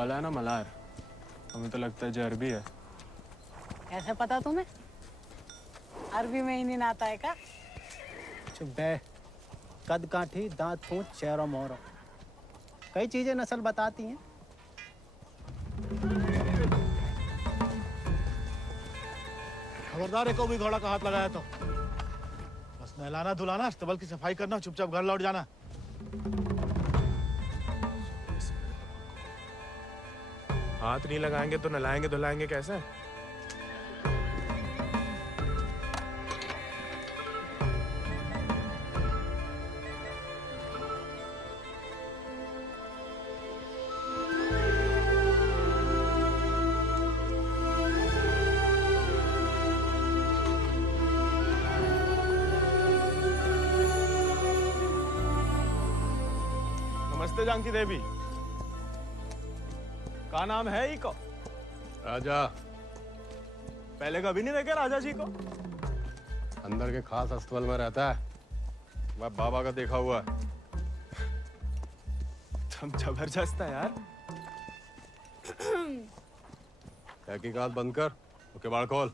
वाला है ना मल्हार, हमें तो लगता है जरबी है। कैसे पता तुम्हें? अरबी में ही नहीं आता है क्या? चुप बे। कद काठी, दांत फूट, चेहरा मोहरा, कई चीजें नस्ल बताती हैं। खबरदार है, को भी घोड़ा का हाथ लगाया तो बस नहलाना धुलाना, अस्तबल की सफाई करना, चुपचाप घर लौट जाना। हाथ नहीं लगाएंगे तो नहलाएंगे धुलाएंगे कैसे? नमस्ते जानकी देवी, का नाम है ही को? राजा। पहले कभी नहीं देखे राजा जी को? अंदर के खास अस्तबल में रहता है, मैं बाबा का देखा हुआ है। तुम जबरदस्त है यार। तहकीकात बंद कर, ओके बाढ़ खोल।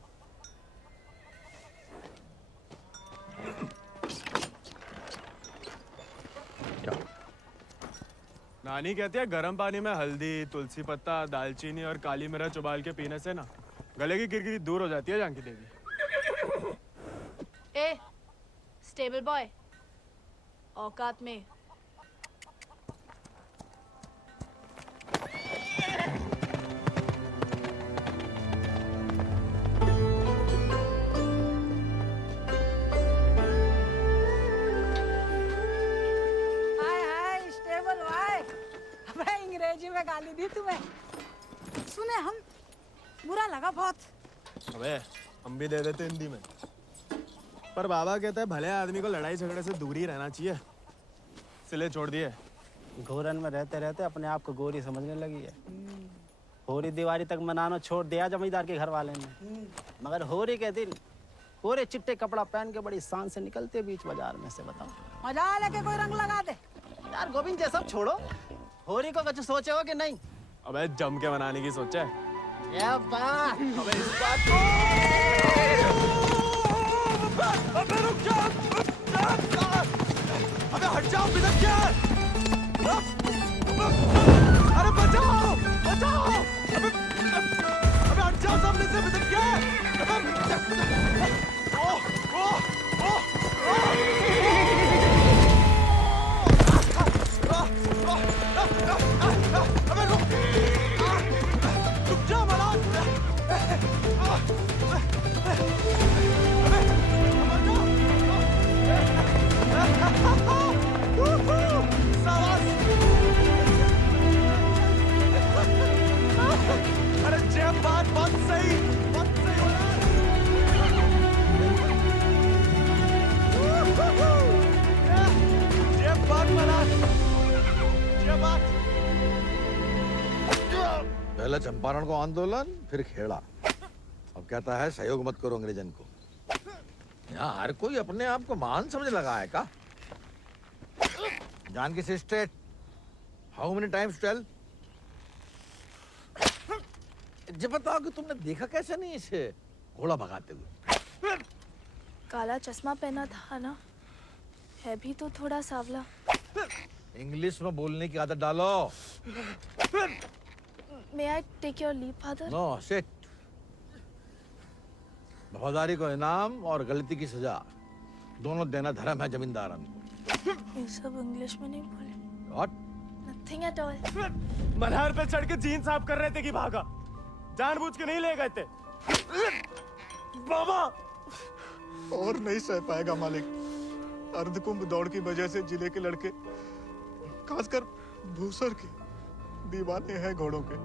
नानी कहती है गर्म पानी में हल्दी, तुलसी पत्ता, दालचीनी और काली मिर्च उबाल के पीने से ना गले की किरकिरी दूर हो जाती है जानकी देवी। ए, स्टेबल बॉय, औकात में। अंग्रेजी में गाली दी तुम्हें, सुने हम, बुरा लगा बहुत। अबे हम भी दे देते हिंदी में, पर बाबा कहता है भले आदमी को लड़ाई झगड़े से दूर ही रहना चाहिए, इसलिए छोड़ दिए। घोरन में रहते रहते अपने आप को गोरी समझने लगी है। होरी दिवाली तक मनाना छोड़ दिया जमींदार के घर वाले ने, मगर होरी के दिन पूरे चिट्टे कपड़ा पहन के बड़ी शान से निकलते बीच बाजार में से। बताओ मजा लेके कोई रंग लगा दे। यार गोविंद, ये सब छोड़ो, होरी को कुछ सोचे हो कि नहीं? अबे जम के मनाने की सोचा है। क्या बात? अबे इस बात को अबे रुक जा, अबे हट जाओ, बिदक क्या? अरे बचाओ, बचाओ, अबे हट जाओ सामने से, बिदक क्या? अबे रुक जा मलान, अरे जय बात बात सही जय बात मलान, जय बात। पहले चंपारण को आंदोलन, फिर खेड़ा, अब कहता है सहयोग मत करो अंग्रेजन को। यहाँ हर कोई अपने आप को महान समझ लगा है का? Janaki sister, how many times tell? जब बताओ कि तुमने देखा कैसे नहीं इसे घोड़ा भगाते हुए? काला चश्मा पहना था ना, है भी तो थोड़ा सावला। इंग्लिश में बोलने की आदत डालो। May I take your leave, father? No sit. वफादारी को इनाम और गलती की सजा दोनों देना धर्म है जमींदारन को। ये सब इंग्लिश में नहीं बोले। What? Nothing at all. Malhar पे चढ़ के जीन साफ कर रहे थे कि भागा, जानबूझ के नहीं ले गए थे। बाबा और नहीं सह पाएगा मालिक। अर्धकुंभ दौड़ की वजह से जिले के लड़के, खासकर भूसर के, दीवाने हैं घोड़ों के।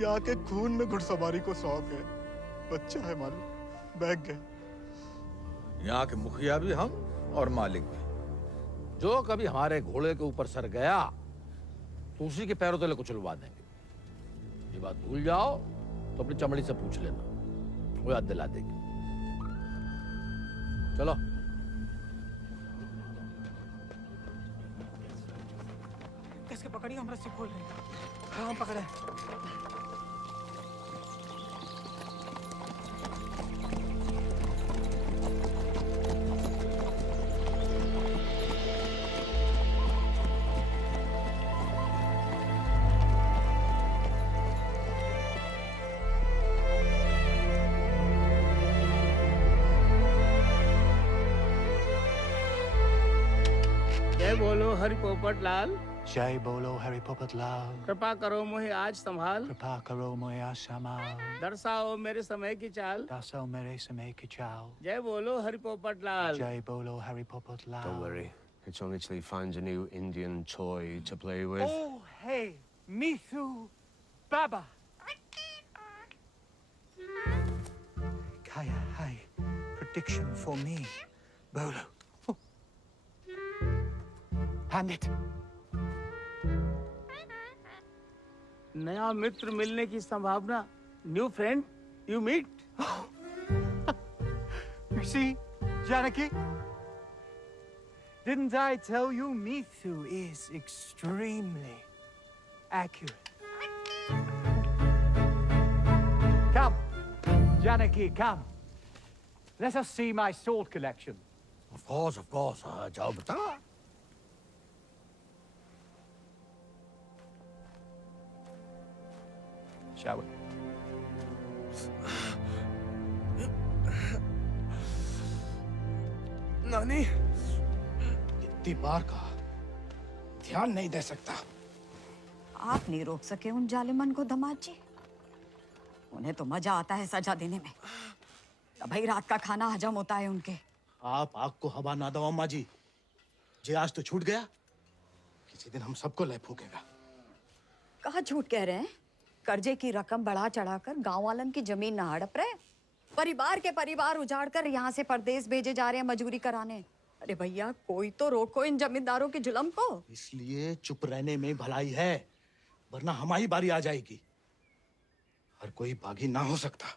यहाँ के खून में घुड़सवारी को शौक है। बच्चा है मालिक, बहक गए। यहाँ के मुखिया भी हम और मालिक भी। जो कभी हमारे घोड़े के ऊपर सर गया तो उसी के पैरों तले कुचलवा देंगे। ये बात भूल जाओ तो अपनी चमड़ी से पूछ लेना, वो याद दिला देगी। चलो। कैसे पकड़ी, हम रस्सी खोल रहे हैं। हाँ पकड़े। जय बोलो हरि पोपट लाल। जय बोलो हरि पोपट लाल। कृपा करो मुझे आज संभाल। कृपा करो मुझे आसमां। दर्शाओ मेरे समय की चाल। दर्शाओ मेरे समय की चाल। जय बोलो हरि पोपट लाल। जय बोलो Hari Popat Lal. Don't worry. It's only till he finds a new Indian toy to play with. Oh, hey, Mithu Baba. Kaya, hey, prediction for me. Bolo. Hand it. नया मित्र मिलने की संभावना। New friend you meet. You see, Janaki? Didn't I tell you Mithu is extremely accurate? Come, Janaki, come. Let us see my sword collection. Of course, जाओ बता। Shall we? नानी, इतनी बार कहा, ध्यान नहीं दे सकता। आप नहीं रोक सके उन जालिमन को दामाद जी। उन्हें तो मजा आता है सजा देने में। तभी रात का खाना हजम होता है उनके। आप आग को हवा ना दो अम्मा जी। जे आज तो छूट गया, किसी दिन हम सबको ले फूकेगा। कहाँ झूठ कह रहे हैं? कर्जे की रकम बढ़ा चढ़ाकर गांव वालन की जमीन न हड़प रहे। परिवार के परिवार उजाड़ कर यहाँ से परदेश भेजे जा रहे हैं मजूरी कराने। अरे भैया, कोई तो रोको इन जमींदारों के जुल्म को। इसलिए चुप रहने में भलाई है, वरना हमारी बारी आ जाएगी। हर कोई बागी ना हो सकता।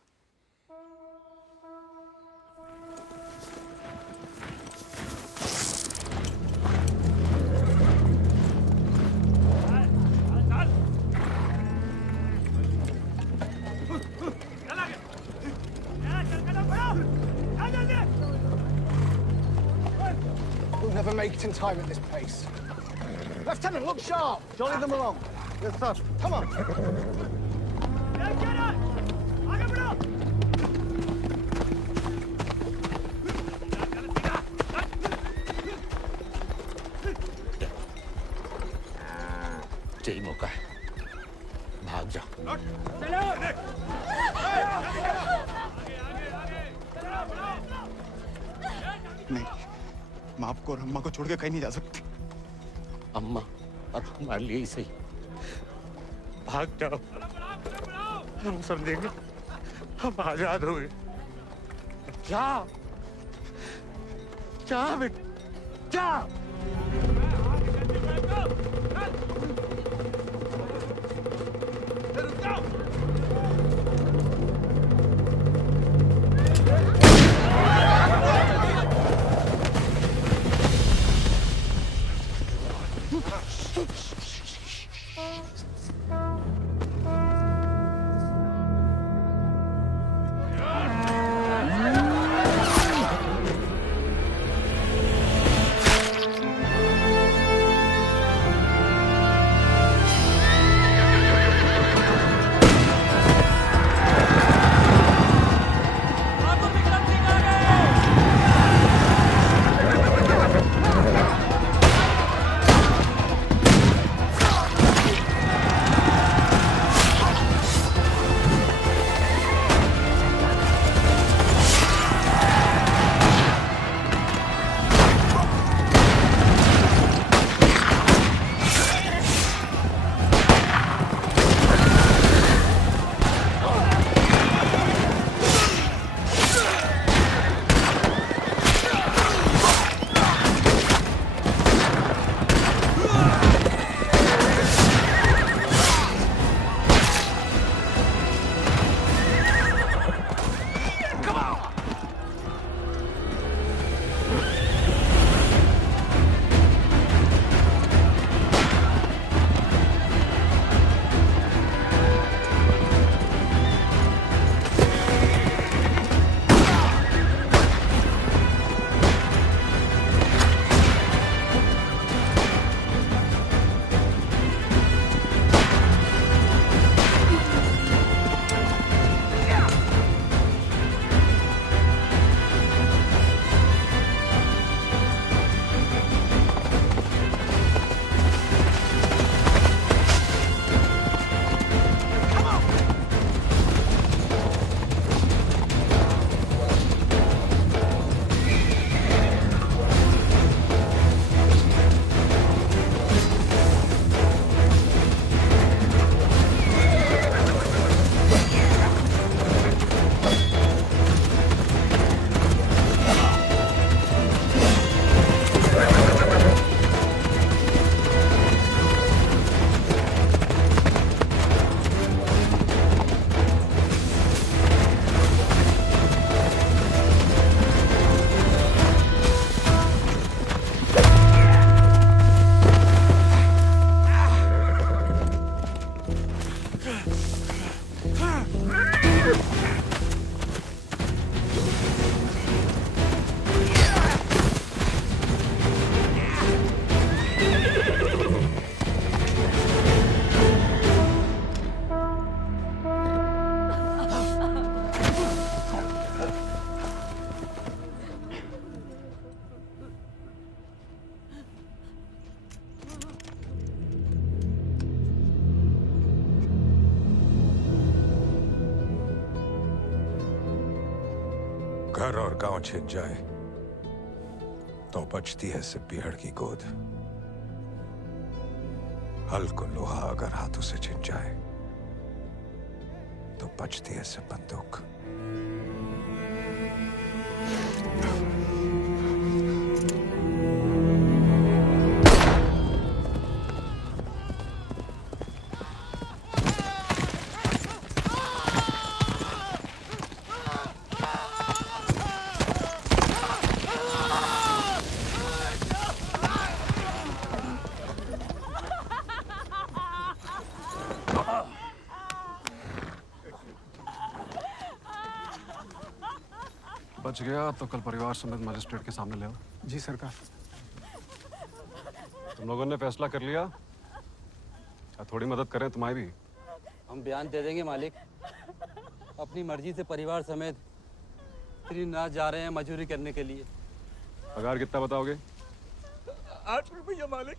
We'll never make it in time at this pace. Lieutenant, look sharp. Jolly them along. Yes, sir. Come on. यही मौका है, भाग जा। नहीं, मैं आपको और अम्मा को छोड़ के कहीं नहीं जा सकती। अम्मा और हमारे लिए ही सही, भाग जाओ। हम समझेंगे, हम आजाद हो गए। जा, जा बेटा, जा। घर और गांव छिन जाए तो बचती है सिर्फ पीहड़ की गोद। हल को लोहा अगर हाथों से छिन जाए तो बचती है सिर्फ बंदूक। बच गया तो कल परिवार समेत मजिस्ट्रेट के सामने ले आओ। जी सरकार। तुम लोगों ने फैसला कर लिया? क्या थोड़ी मदद करें तुम्हारी भी? हम बयान दे देंगे मालिक। अपनी मर्जी से परिवार समेत त्रिनाथ जा रहे हैं मजदूरी करने के लिए। पगार कितना बताओगे? 8 रुपया मालिक।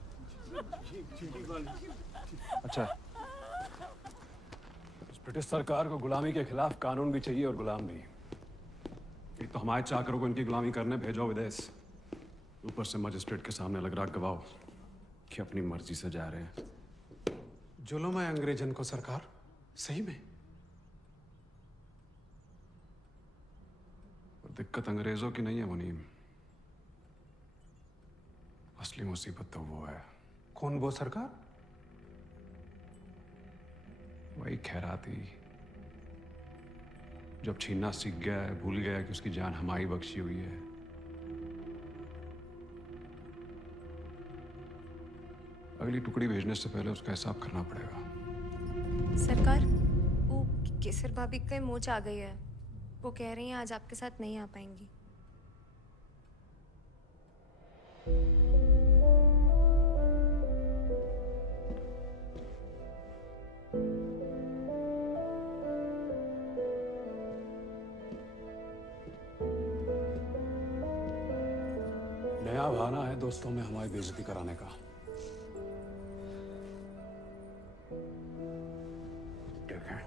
अच्छा, इस ब्रिटिश सरकार को गुलामी के खिलाफ कानून भी चाहिए और गुलाम भी। एक तो हमारे चाकरों को इनकी गुलामी करने भेजो विदेश, ऊपर से मजिस्ट्रेट के सामने लग रहा गवाह कि अपनी मर्जी से जा रहे हैं। जुल्म है अंग्रेजन को सरकार, सही में। और दिक्कत अंग्रेजों की नहीं है मुनीम, असली मुसीबत तो वो है। कौन वो सरकार? वही खैराती, जब छीनना सीख गया है, भूल गया कि उसकी जान हमारी बख्शी हुई है। अगली टुकड़ी भेजने से पहले उसका हिसाब करना पड़ेगा। सरकार, वो केसर भाभी का मोच आ गई है। वो कह रही हैं आज आपके साथ नहीं आ पाएंगी। नया बहाना है दोस्तों में हमारी बेइज्जती कराने का। ठीक है,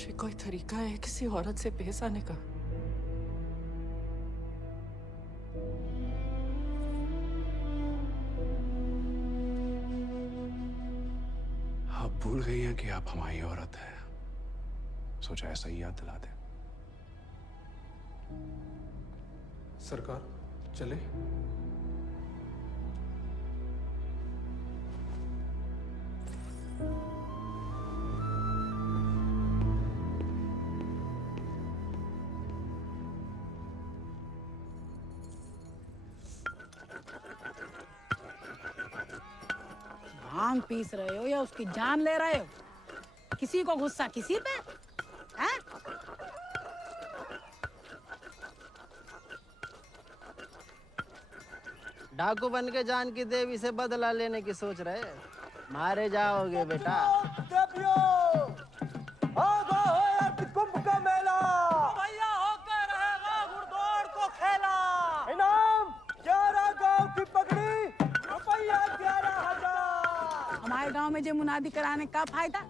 ये कोई तरीका है किसी औरत से पेश आने का? आप भूल गई हैं कि आप हमारी औरत है। सोचा ऐसा ही याद दिला दे। सरकार चले? भांग पीस रहे हो या उसकी जान ले रहे हो? किसी को गुस्सा किसी पे? हैं? डाकू बन के जान की देवी से बदला लेने की सोच रहे, मारे जाओगे बेटा। कुंभ का मेला भैया होकर रहेगा घुड़दौड़ को खेला। इनाम 11 गांव की पगड़ी, रुपया 11,000। हमारे गांव में जो मुनादी कराने का फायदा?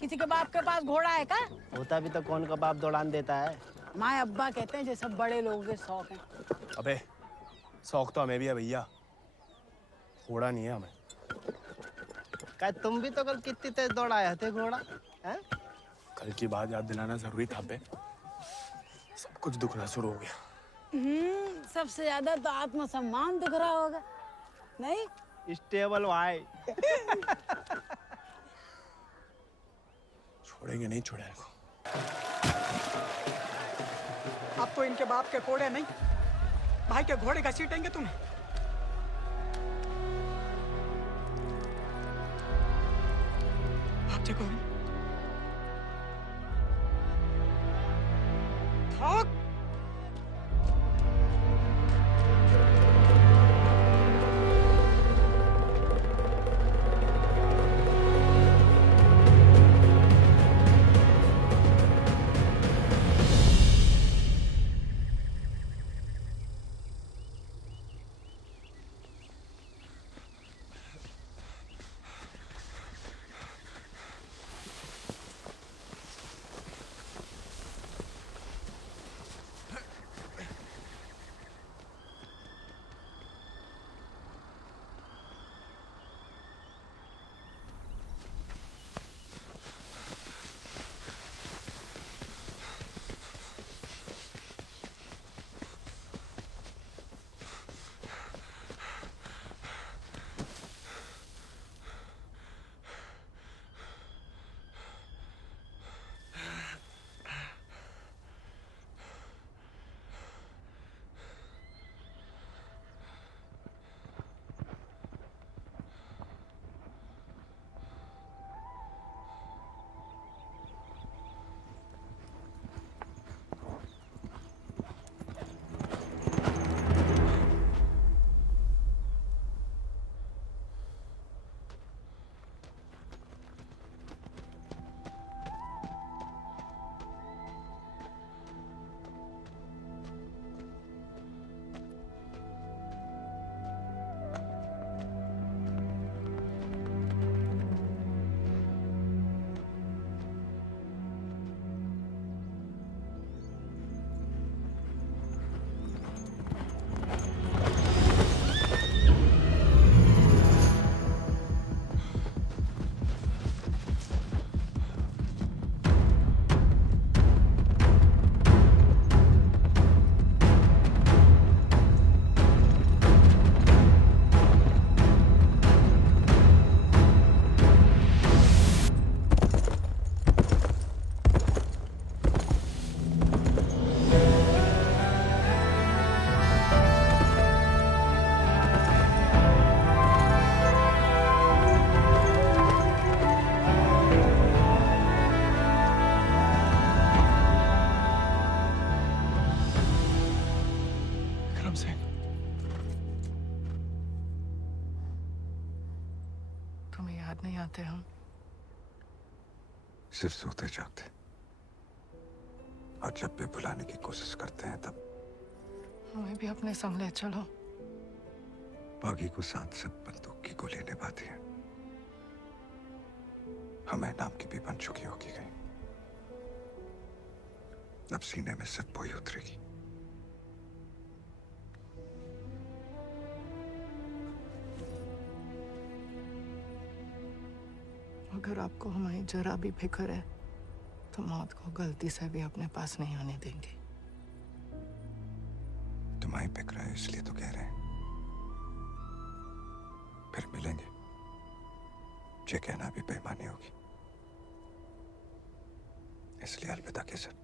किसी के बाप के पास घोड़ा है का? होता भी तो कौन का बाप दौड़ान देता है। हमारे अब्बा कहते हैं ये सब बड़े लोगों के शौक हैं। अबे शौक तो हमें भी है भैया, घोड़ा नहीं है हमें। क्या तुम भी तो कल कितनी तेज दौड़ाए थे घोड़ा? हैं? कल की बात याद दिलाना जरूरी था बे। सब कुछ दुखना शुरू हो गया। सबसे ज्यादा तो आत्मसम्मान दुख रहा होगा, नहीं? स्टेबल भाई। छोड़ेंगे नहीं, छोड़े इनको। अब तो इनके बाप के कोड़े नहीं, भाई के घोड़े घसीटेंगे तुम्हें। भाग जा गोविंद, भाग। जाते हम? सिर्फ सोते जागते, और जब भी बुलाने की कोशिश करते हैं तब हमें भी अपने संग ले चलो। बागी को साथ सब बंदूक की गोली निभाती है, हमें नाम की भी बन चुकी होगी कहीं। अब सीने में सिर्फ वही उतरेगी। अगर आपको हमारी जरा भी फिक्र है तो मौत को गलती से भी अपने पास नहीं आने देंगे। तुम्हारी फिक्र है इसलिए तो कह रहे हैं। फिर मिलेंगे, ये कहना भी बेईमानी होगी, इसलिए अलविदा केसर।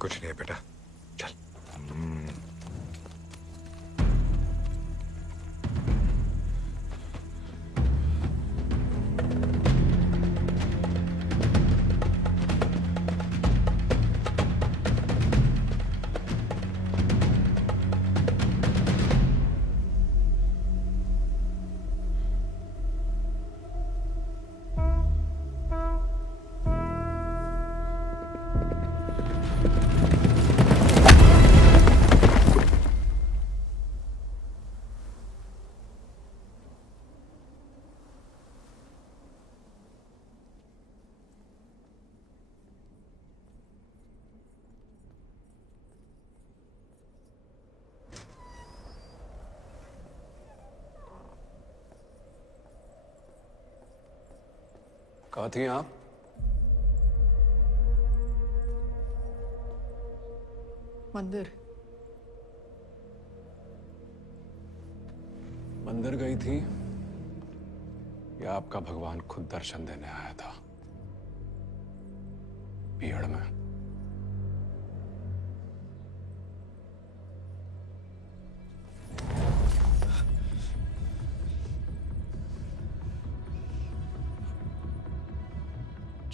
कुछ नहीं है बेटा, चल। कहाँ थी आप? मंदिर। मंदिर गई थी या आपका भगवान खुद दर्शन देने आया था भीड़ में?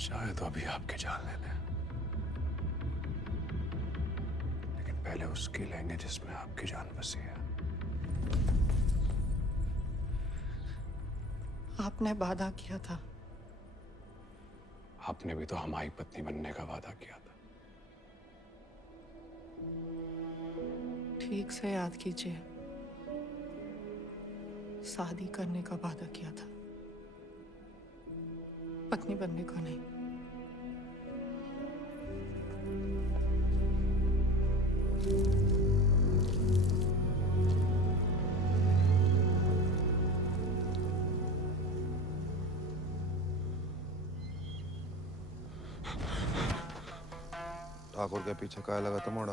चाहे तो अभी आपकी जान ले लें, लेकिन पहले उसकी लेंगे जिसमें आपकी जान बसी है। आपने वादा किया था। आपने भी तो हमारी पत्नी बनने का वादा किया था। ठीक से याद कीजिए, शादी करने का वादा किया था, पत्नी बनने का नहीं। ठाकुर के पीछे क्या लगा तुम्हारा?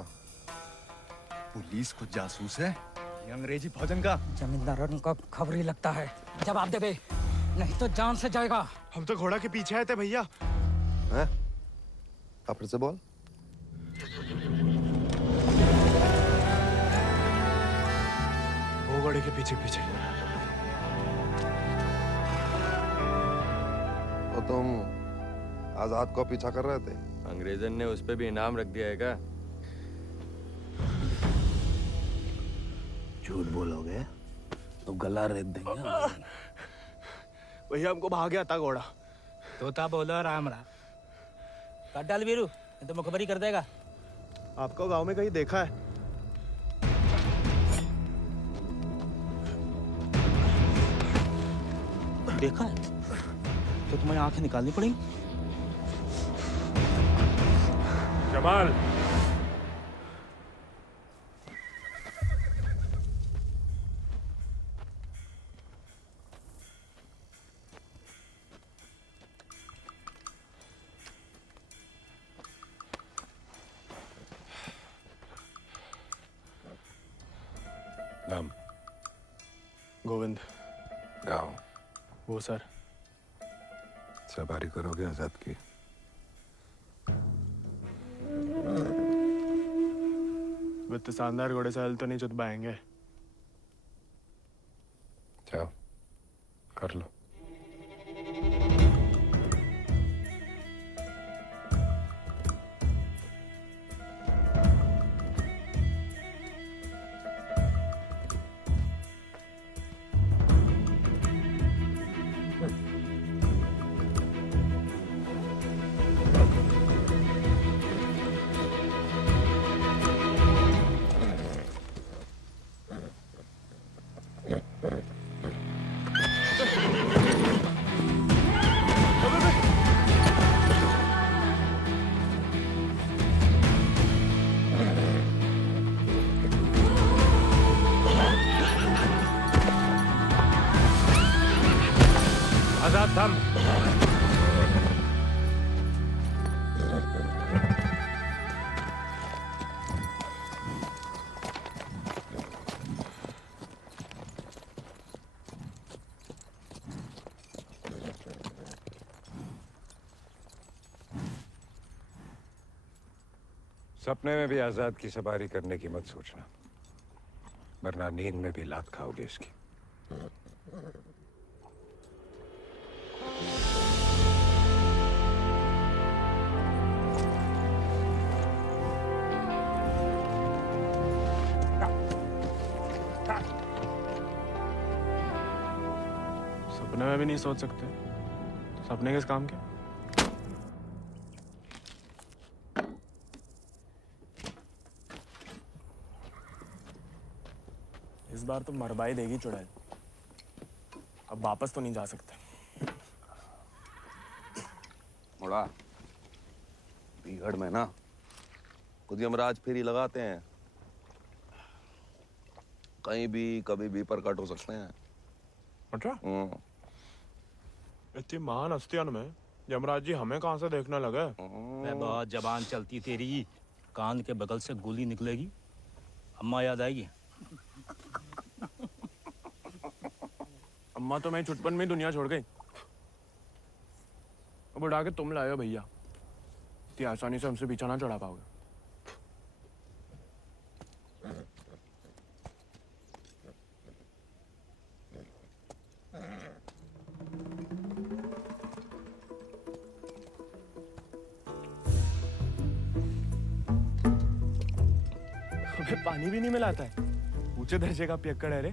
पुलिस खुद जासूस है, ये अंग्रेजी भोजन का। जमींदारों का खबर ही लगता है। जवाब दे बे, नहीं तो जान से जाएगा। हम तो घोड़ा के पीछे आए थे भैया। हैं? आप फिर से बोल। वो घोड़े के पीछे पीछे। तो तुम आजाद को पीछा कर रहे थे? अंग्रेजन ने उस पे भी इनाम रख दिया है क्या? झूठ बोलोगे तो गला रेत देंगे। भैया हमको भाग गया था घोड़ा। तोता बोलो राम राम। काट डाल वीरू, नहीं तो मुखबरी कर देगा। आपको गांव में कहीं देखा है? देखा है तो तुम्हें आंखें निकालनी पड़ेंगी। जमाल, गोविंद। आओ। वो सर। सवारी करोगे आजाद की? वित्त शानदार घोड़े से हल तो नहीं चुत पाएंगे। जाओ कर लो। आजाद थम। सपने में भी आजाद की सवारी करने की मत सोचना, वरना नींद में भी लात खाओगे इसकी। सपने में भी नहीं सोच सकते तो सपने किस काम के? इस बार तो मरवाई देगी चुड़ैल। अब वापस तो नहीं जा सकते। मुड़ा बीहड़ में ना खुद यमराज फेरी लगाते हैं, कहीं भी कभी भी प्रकट हो सकते हैं। अच्छा? इतनी महान हस्तियों में यमराज जी हमें कहाँ से देखने लगे? मैं बहुत जबान चलती तेरी, कान के बगल से गोली निकलेगी, अम्मा याद आएगी। अम्मा तो मैं छुटपन में ही दुनिया छोड़ गई। अब उड़ा के तुम लाए हो भैया, इतनी आसानी से हमसे पीछा ना चढ़ा पाओगे। हमें पानी भी नहीं मिलाता है, ऊंचे दर्जे का पियक्कड़ है रे।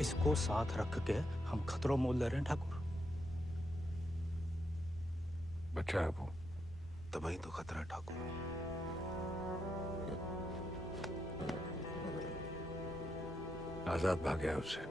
इसको साथ रख के हम खतरों मोल ले रहे हैं ठाकुर। बच्चा है वो। तभी तो खतरा है ठाकुर। आजाद भाग गया उससे।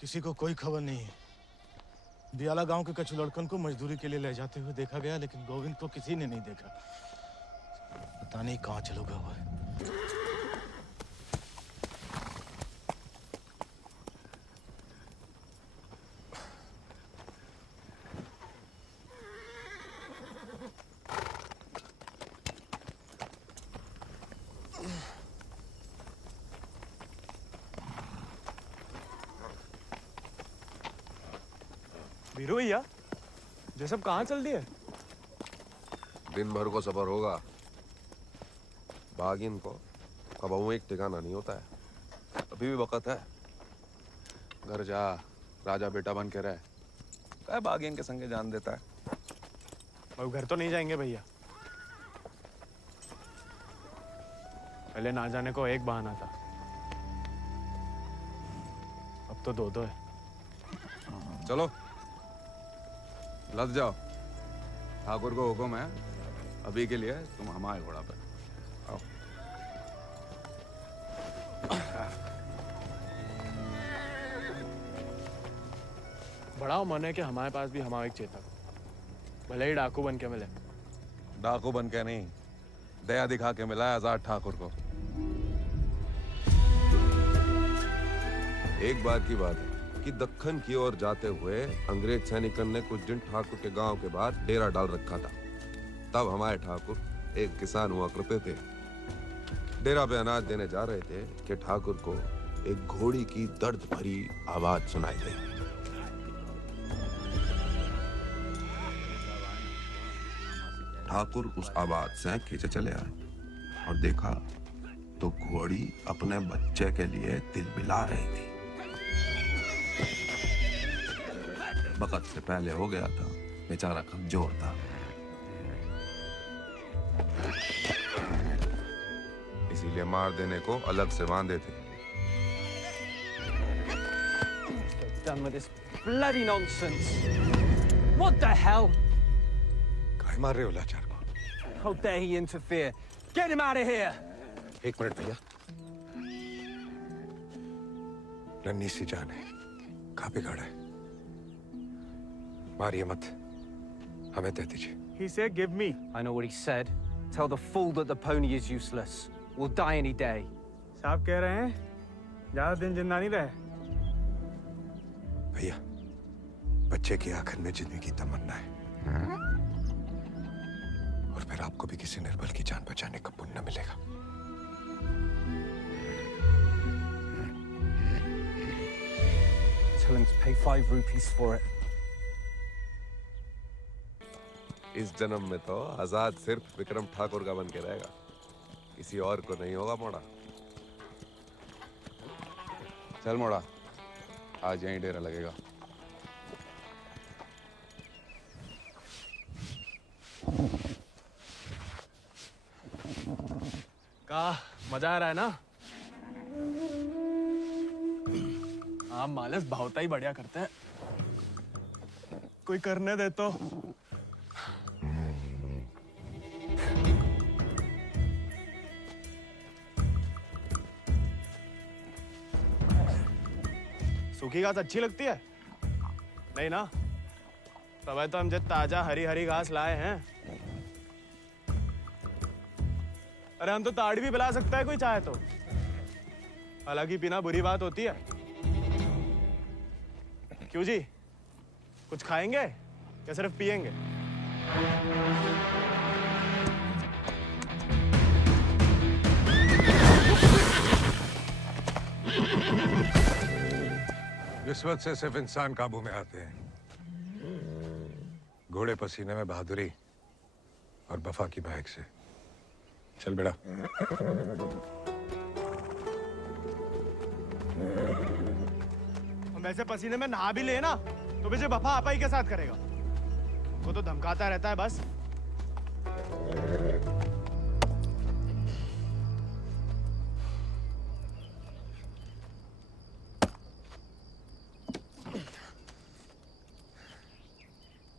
किसी को कोई खबर नहीं है। दियाला गांव के कछु लड़कन को मजदूरी के लिए ले जाते हुए देखा गया, लेकिन गोविंद को किसी ने नहीं देखा। पता नहीं कहाँ चलो गया हुआ है। वीरू भैया, ये सब कहाँ चल दिए? दिन भर को सफर होगा, बागिन को कब एक ठिकाना नहीं होता है। अभी भी वक्त है, घर जा, राजा बेटा बन के रहे। क्या बागिन के संगे जान देता है। अब घर तो नहीं जाएंगे भैया, पहले ना जाने को एक बहाना था, अब तो दो है। चलो लद जाओ, ठाकुर को हुक्म है, अभी के लिए तुम हमारे घोड़ा पे आओ। बड़ा मन है कि हमारे पास भी हमारा एक चेतक, भले ही डाकू बन के मिले, डाकू बन के नहीं, दया दिखा के मिला है आजाद ठाकुर को। एक बार की बात है कि दक्कन की ओर जाते हुए अंग्रेज सैनिकों ने कुछ दिन ठाकुर के गांव के बाहर डेरा डाल रखा था। तब हमारे ठाकुर एक किसान हुआ करते थे। डेरा पे अनाज देने जा रहे थे कि ठाकुर को एक घोड़ी की दर्द भरी आवाज सुनाई दी। ठाकुर उस आवाज से खींचे चले आए और देखा तो घोड़ी अपने बच्चे के लिए तिलमिला रही थी। वक्त से पहले हो गया था, बेचारा कमजोर था। इसीलिए मार देने को अलग से बांधे थे। Done with this bloody nonsense. What the hell? काहे मार रहे हो लाचार को? How dare he interfere? Get him out of here! एक मिनट भैया। नन्ही सी जान है, कहाँ बिगाड़ा है? मारिए मत, हमें दे दीजिए। He said, "Give me." I know what he said. Tell the fool that the pony is useless. We'll die any day. साहब कह रहे हैं, ज्यादा दिन जिंदा नहीं रहे। भैया, बच्चे की आखिर में जिंदगी की तमन्ना है, और फिर आपको भी किसी निर्बल की जान बचाने का पुण्य मिलेगा। Tell him to pay 5 rupees for it. इस जन्म में तो आजाद सिर्फ विक्रम ठाकुर का बन के रहेगा, किसी और को नहीं होगा मोड़ा। चल मोड़ा, आज यहीं डेरा लगेगा। का मजा आ रहा है ना? आप मालस भावता ही बढ़िया करते हैं। कोई करने दे तो। सूखी घास अच्छी लगती है? नहीं ना? तब तो हम जब ताजा हरी हरी घास लाए हैं। अरे हम तो ताड़ी भी पिला सकता है कोई चाहे तो। हालांकि पीना बुरी बात होती है। क्यों जी? कुछ खाएंगे या सिर्फ पिएंगे? रिश्वत से सिर्फ इंसान काबू में आते हैं, घोड़े पसीने में बहादुरी और वफा की महक से। चल बेटा। हम वैसे पसीने में नहा भी ले ना तो मुझे वफा आपा ही के साथ करेगा। वो तो धमकाता रहता है बस।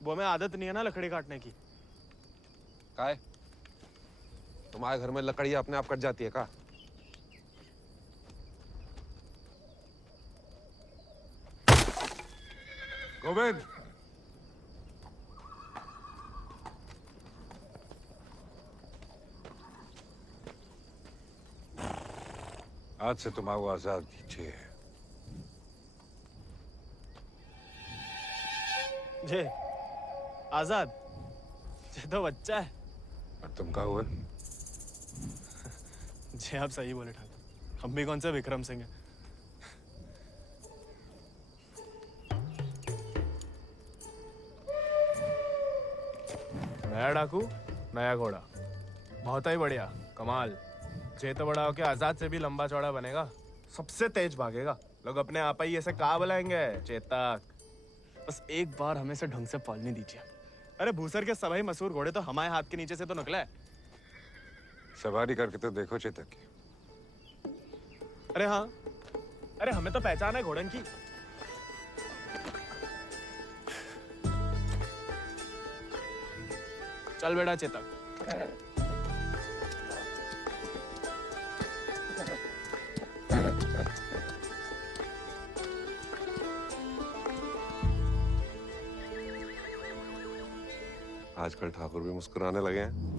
वो हमें आदत नहीं है ना लकड़ी काटने की। काय? तुम्हारे घर में लकड़ी अपने आप कट जाती है का? गोविंद, आज से तुम आओ आजाद दीजिए। जे आजाद, ये तो बच्चा है। और तुम कहा हुआ? जी आप सही बोले ठाकुर, हम भी कौन से विक्रम सिंह हैं। नया डाकू, नया घोड़ा, बहुत ही बढ़िया, कमाल। जे तो बड़ा होके आजाद से भी लंबा चौड़ा बनेगा, सबसे तेज भागेगा। लोग अपने आप ही ऐसे कहा बुलाएंगे, चेतक। बस एक बार हमें से ढंग से पालने दीजिए। अरे भूसर के सभी मशहूर घोड़े तो हमारे हाथ के नीचे से तो निकले। सवारी करके तो देखो चेतक की। अरे हाँ, अरे हमें तो पहचान है घोड़न की। चल बेटा चेतक। आजकल ठाकुर भी मुस्कुराने लगे हैं।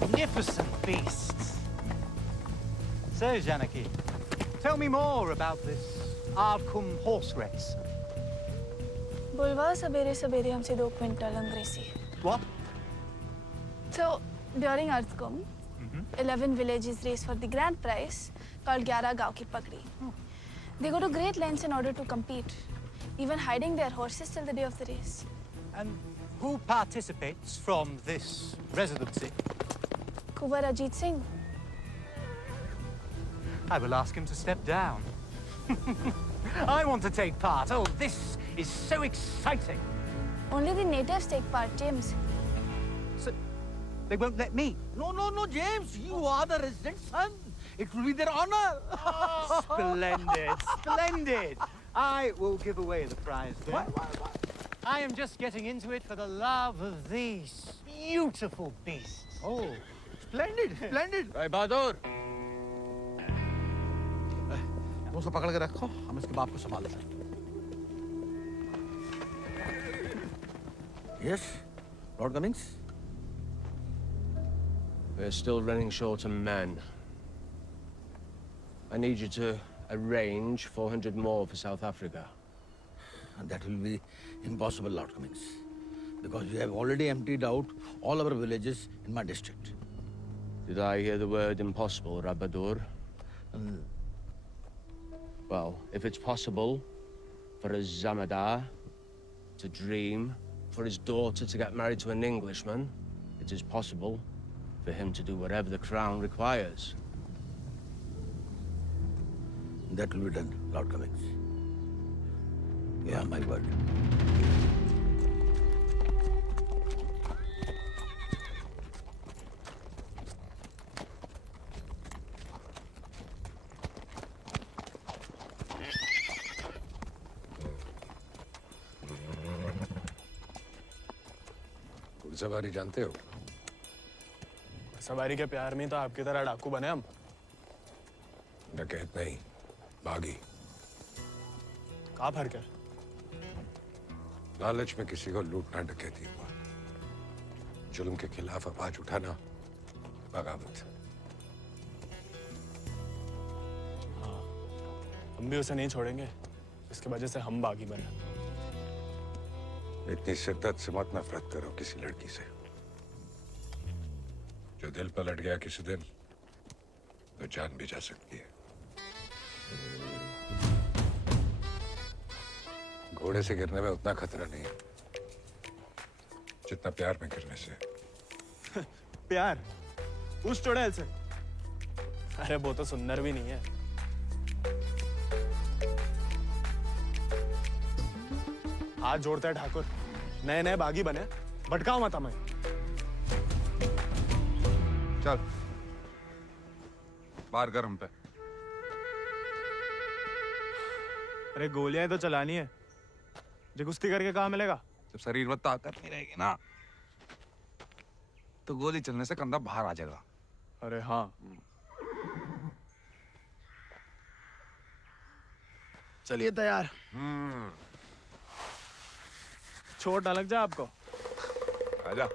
Magnificent beasts. So, Janaki, tell me more about this Ardcumbe horse race. बुलवा सवेरे सवेरे हमसे 2 क्विंटल अंग्रेजी. What? So during Ardcumbe, 11 villages race for the grand prize called 11 गांव की पगड़ी. They go to great lengths in order to compete, even hiding their horses till the day of the race. And who participates from this residency? Kunwar Ajit Singh. I will ask him to step down. I want to take part. Oh, this is so exciting. Only the natives take part, James. So, they won't let me? No, James. You are the resident son. It will be their honor. Splendid, splendid. I will give away the prize then. Why? I am just getting into it for the love of these beautiful beasts. Oh, splendid, splendid. भाई बहादुर, वो सब पकड़ के रखो, हम इसके बाप को संभाल लेते हैं। Yes, Lord Cummings. We're still running short on men. I need you to arrange 400 more for South Africa. And that will be impossible, Lord Cummings, because we have already emptied out all our villages in my district. Did I hear the word impossible, Rabadur? Well, if it's possible for a Zamadar to dream, for his daughter to get married to an Englishman, it is possible for him to do whatever the crown requires. That will be done, Lord Cummings. You have my word. घुड़सवारी जानते हो? सवारी के प्यार में तो आपकी तरह डाकू बने हम। डकैत नहीं, बागी। क्या फर्क है? लालच में किसी को लूटना डकैती हुआ। जुल्म के खिलाफ आवाज उठाना बगावत। हाँ, हम भी उसे नहीं छोड़ेंगे, इसकी वजह से हम बागी बने। इतनी शिद्दत से मत नफरत करो किसी लड़की से। जो दिल पर लट गया किसी दिन, तो जान भी जा सकती है। घोड़े से गिरने में उतना खतरा नहीं है जितना प्यार में गिरने से। प्यार? उस चुड़ैल से? अरे वो तो सुंदर भी नहीं है। हाथ जोड़ते हैं ठाकुर, नए नए बागी बने, भटकाओ मत हमें। चल बाहर कर हम पे। अरे गोलियां तो चलानी है, जो कुश्ती करके कहाँ मिलेगा? जब शरीर में ताकत नहीं रहेगी ना, तो गोली चलने से कंधा बाहर आ जाएगा। अरे हाँ, चलिए तैयार। चोट ना लग जाए आपको। आजा।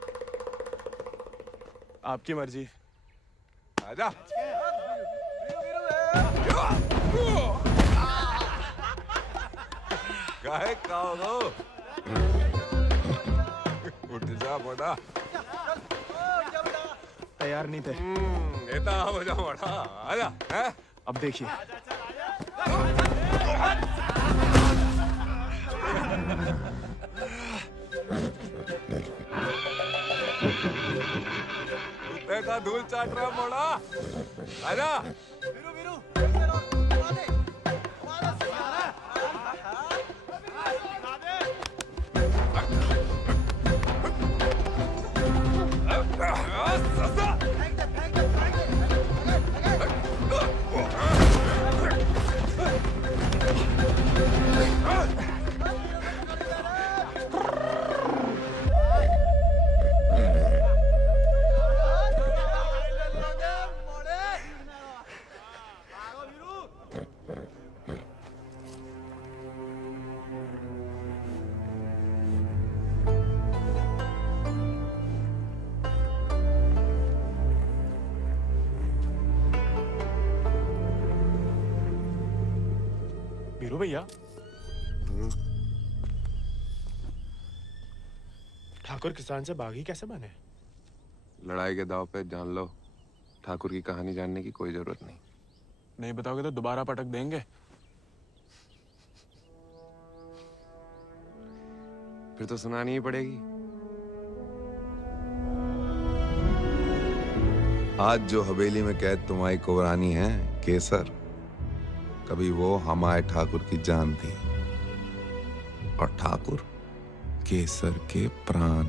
आपकी मर्जी। आजा। काहे खाओ? उठ जा बड़ा। तैयार नहीं थे। ये तो हो जा बड़ा। आजा। हैं? अब देखिए। देखा धूल चाट रहा बड़ा। आजा। वीरू भैया, ठाकुर किसान से बागी कैसे बने? लड़ाई के दाव पे जान लो, ठाकुर की कहानी जानने की कोई जरूरत नहीं। नहीं बताओगे तो दोबारा पटक देंगे। फिर तो सुनानी ही पड़ेगी। आज जो हवेली में कैद तुम्हारी कुबरानी है केसर, कभी वो हमारे ठाकुर की जान थी, और ठाकुर केसर के प्राण।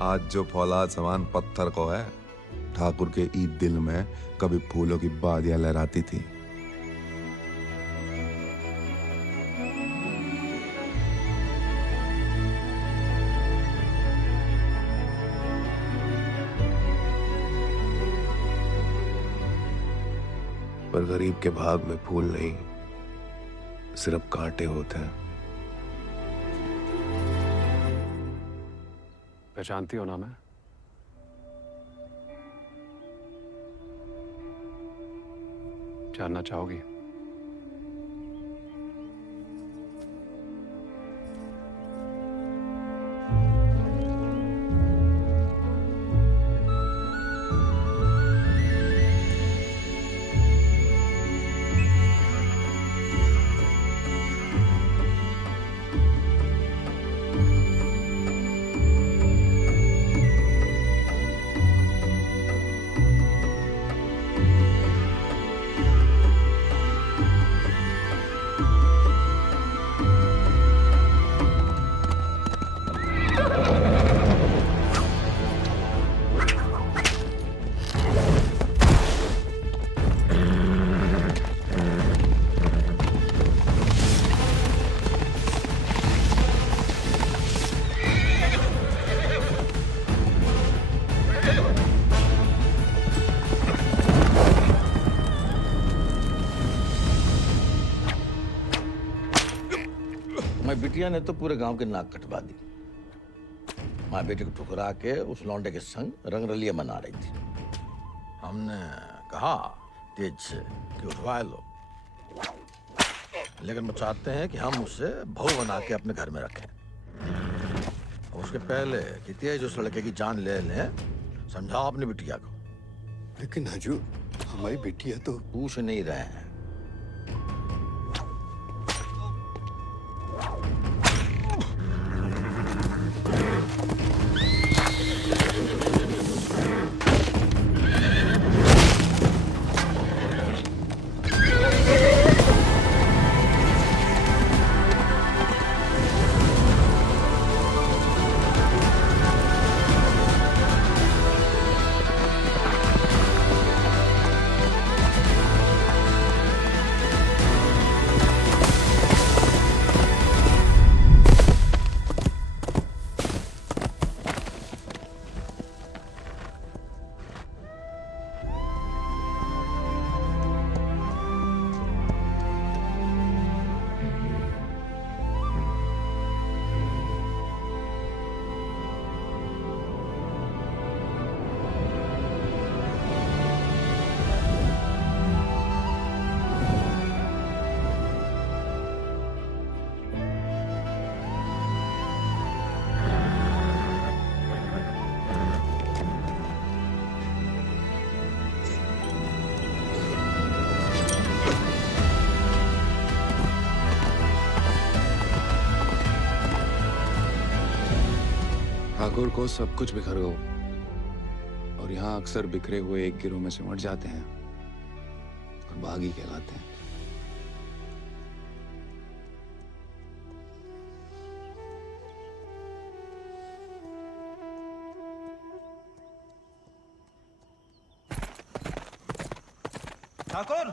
आज जो फौलाद समान पत्थर को है, ठाकुर के ईद दिल में कभी फूलों की बादियां लहराती थी। पर गरीब के भाग में फूल नहीं, सिर्फ कांटे होते हैं। पहचानती हो ना मैं? जानना चाहोगी? बिटिया ने तो पूरे गांव के नाक कटवा दी। माँ बेटे को ठुकरा के उस लौंडे के संग रंगरलिया मना रही थी। हमने कहा तेज से कि उठवा लो, लेकिन वो चाहते हैं कि हम उसे बहू बना के अपने घर में रखें। उसके पहले कि तेज उस लड़के की जान ले लें, समझाओ अपनी बिटिया को। लेकिन हजूर, हमारी बिटिया तो पूछ नहीं रहे हैं। ठाकुर को सब कुछ बिखर गो, और यहाँ अक्सर बिखरे हुए एक गिरोह में सिमट जाते हैं और बागी कहलाते हैं। ठाकुर,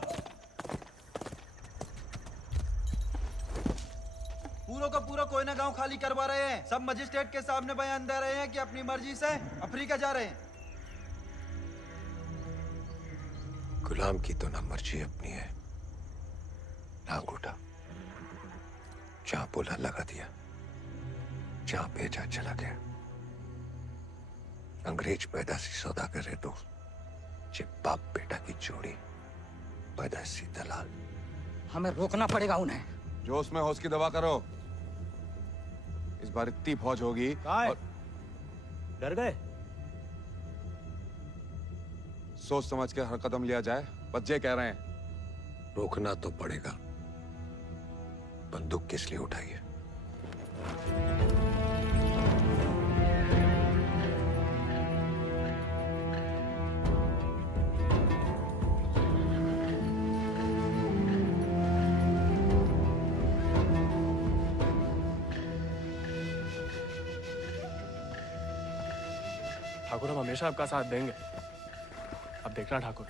पूरा का पूरा कोयना गांव खाली करवा रहे हैं। सब मजिस्ट्रेट के सामने बयान दे रहे हैं कि अपनी मर्जी से अफ्रीका जा रहे हैं। गुलाम की तो ना मर्जी अपनी है ना अंगूठा। जहां बोला लगा दिया, जहां भेजा चला गया। अंग्रेज पैदाशी सौदागर है दोस्त, जे बाप बेटा की जोड़ी पैदाशी दलाल। हमें रोकना पड़ेगा उन्हें। जोश में होश की दवा करो। इस बार इतनी फौज होगी और डर गए? सोच समझ के हर कदम लिया जाए। बच्चे कह रहे हैं। रोकना तो पड़ेगा। बंदूक किस लिए उठाई है? ठाकुर, हम हमेशा आपका साथ देंगे। अब देखना ठाकुर,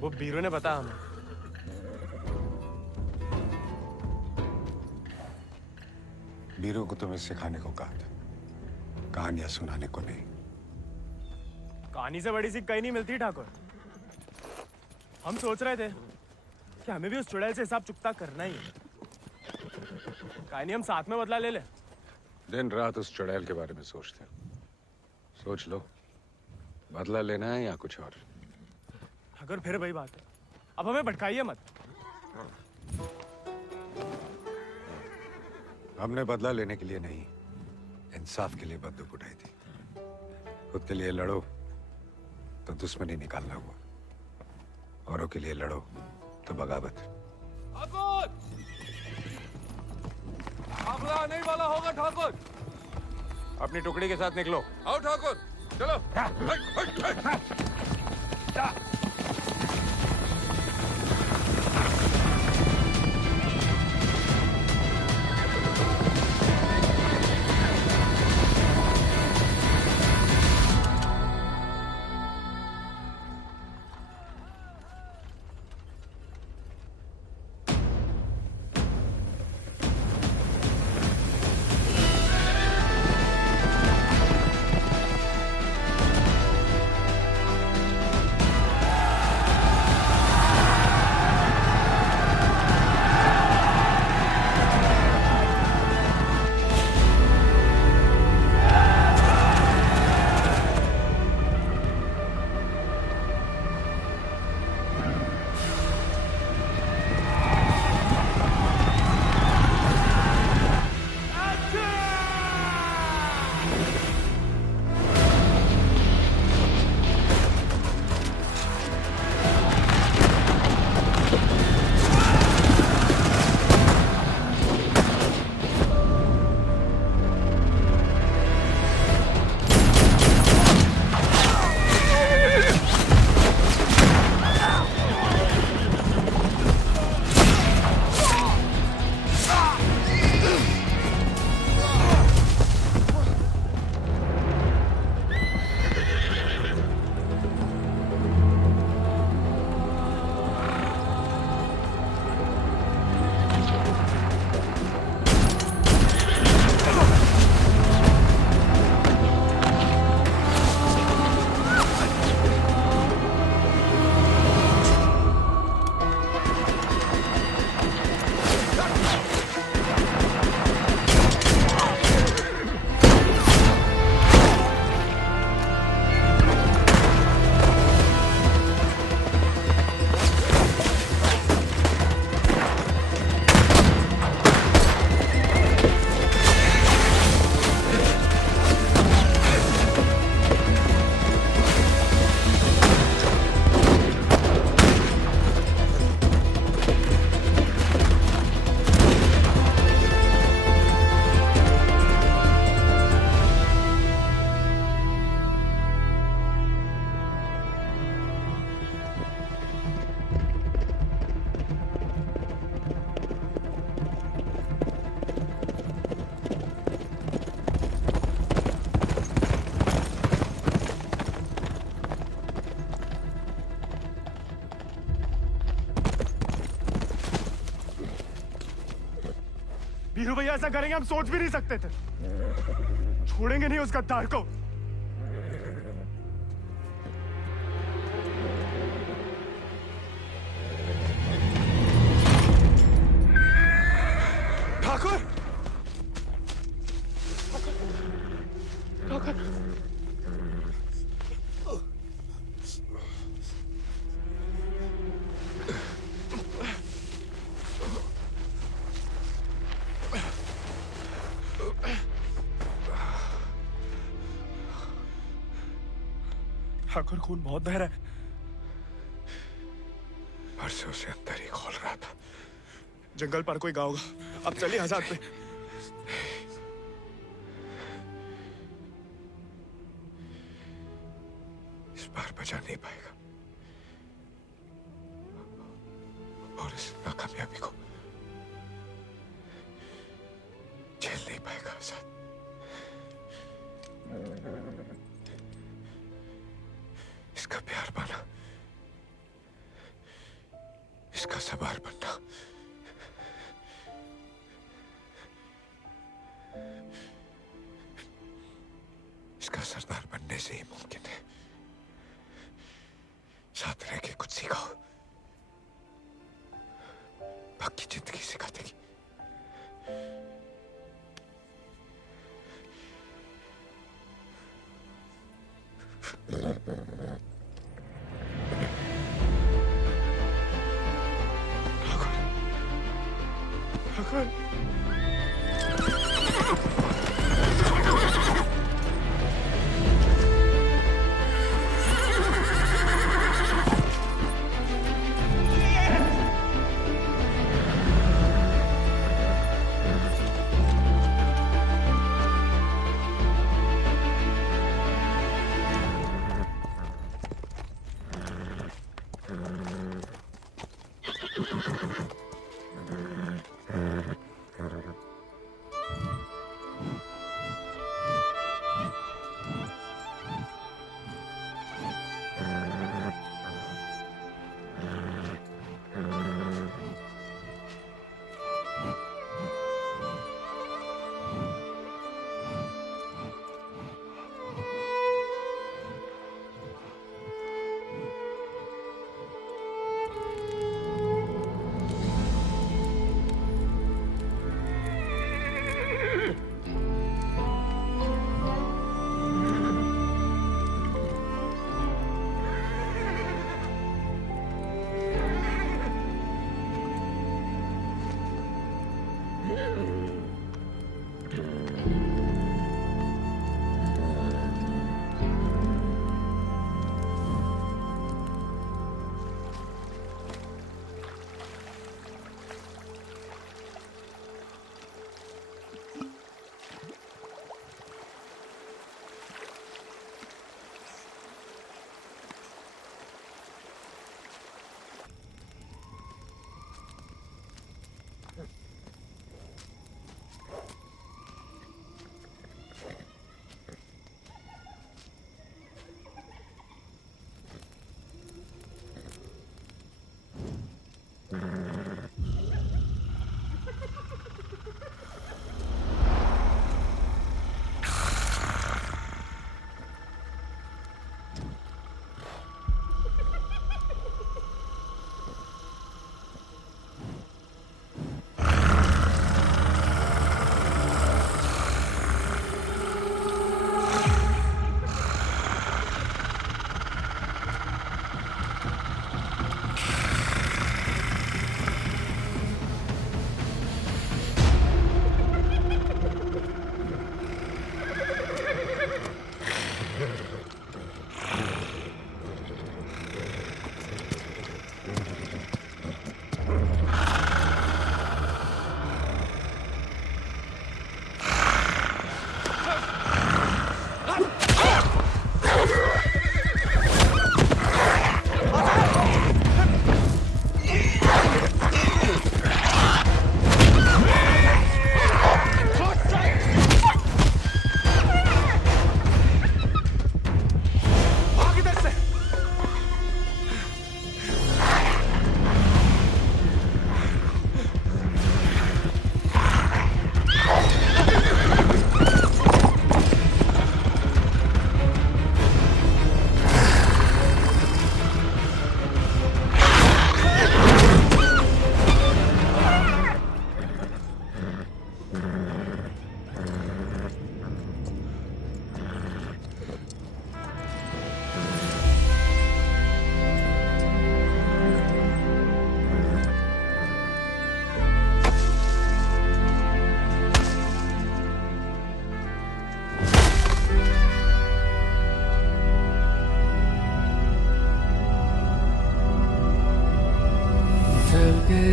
वो बीरू ने बताया हमें। बीरू को तुम्हें सिखाने को कहा था, कहानियां सुनाने को नहीं। कहानी से बड़ी सीख कहीं नहीं मिलती ठाकुर। हम सोच रहे थे कि हमें भी उस चुड़ैल से हिसाब चुकता करना ही है। कहानी हम साथ में बदला ले ले। दिन रात उस चुड़ैल के बारे में सोचते हैं। सोच लो, बदला लेना है या कुछ और। ठाकुर, फिर वही बात है, अब हमें भटकाइए मत। हमने बदला लेने के लिए नहीं, इंसाफ के लिए बंदूक उठाई थी। खुद के लिए लड़ो तो दुश्मनी निकालना हुआ, औरों के लिए लड़ो तो बगावत। काफिला नहीं वाला होगा ठाकुर। अपनी टुकड़ी के साथ निकलो। आओ ठाकुर, चलो। वीरू भैया ऐसा करेंगे हम सोच भी नहीं सकते थे। छोड़ेंगे नहीं उस गद्दार को। ठाकुर, ठाकुर, ठाकुर खून बहुत बह रहा है। परसों से अंदर ही खोल रहा था। जंगल पर कोई गाँव होगा। अब चलिए आजाद पे। इस बार बचा नहीं पाएगा और इस नाकामयाबी को झेल नहीं पाएगा आजाद। इसका प्यार पाना, इसका सवार बनना, इसका सरदार बनने से ही मुमकिन है। साथ रह के कुछ सीखो, बाकी जिंदगी सिखा देगी। ठाकुर,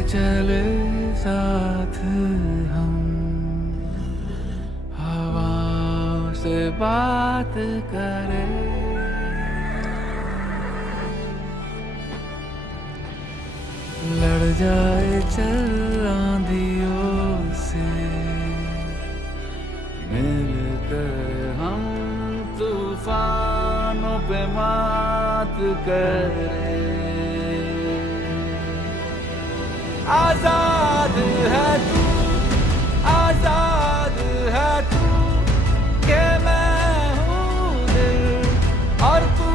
चले साथ हम, हवा से बात करें, लड़ जाए चल आंधियों से, मिलकर हम तूफानों पे मात करें। आजाद है तू, आजाद है तू, के मैं हूँ दिल और तू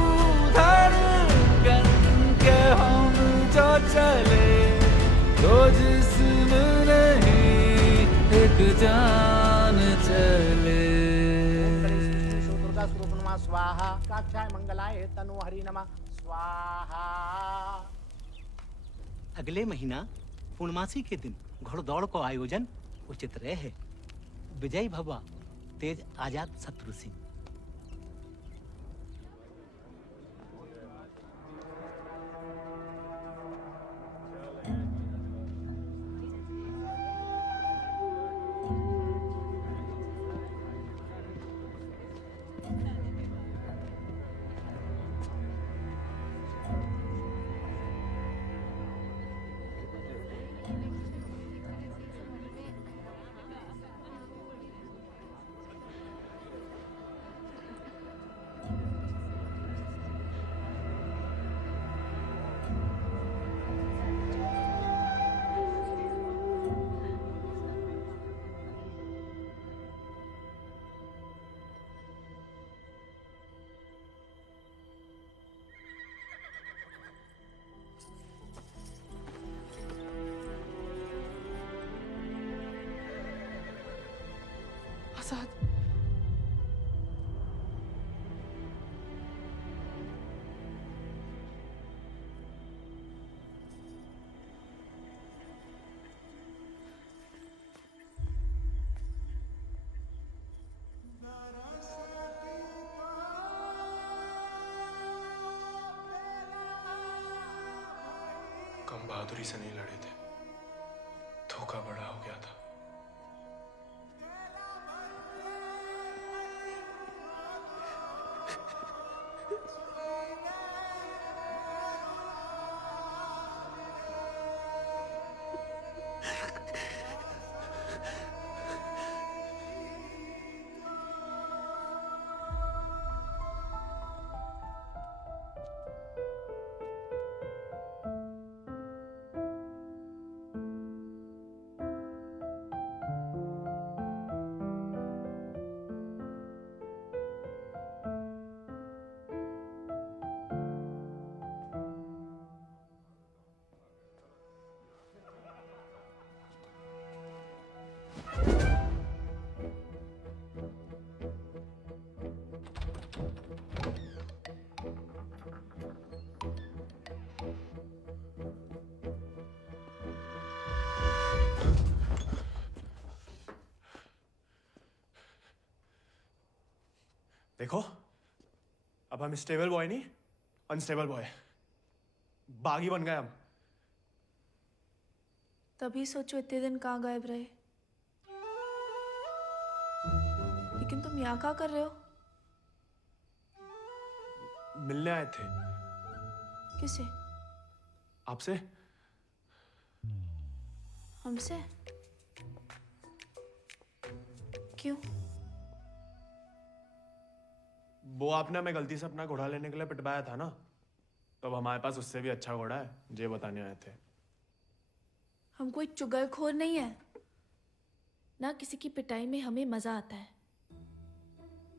धड़कन, के हम जो चले दो जिस्म नहीं एक जान चले। दुर्गा स्वरूप नमः स्वाहा, काक्षाय मंगलाय तनु हरि नमः स्वाहा। अगले महीना पूर्णमासी के दिन घोड़दौड़ को आयोजन उचित रहे। विजय भवा तेज आजाद शत्रु सिंह। आजाद, कम बहादुरी से नहीं लड़े थे, धोखा बड़ा हो गया था। देखो, अब हम स्टेबल बॉय नहीं, अनस्टेबल बॉय, बागी बन गए हम। तभी सोचो इतने दिन कहाँ गायब रहे। लेकिन तुम यहाँ क्या कर रहे हो? मिलने आए थे। किसे? आपसे। हमसे? क्यों? वो आपने हमें गलती से अपना घोड़ा लेने के लिए पिटवाया था ना, तो अब हमारे पास उससे भी अच्छा घोड़ा है, ये बताने आए थे। हम कोई चुगलखोर नहीं है ना, किसी की पिटाई में हमें मजा आता है।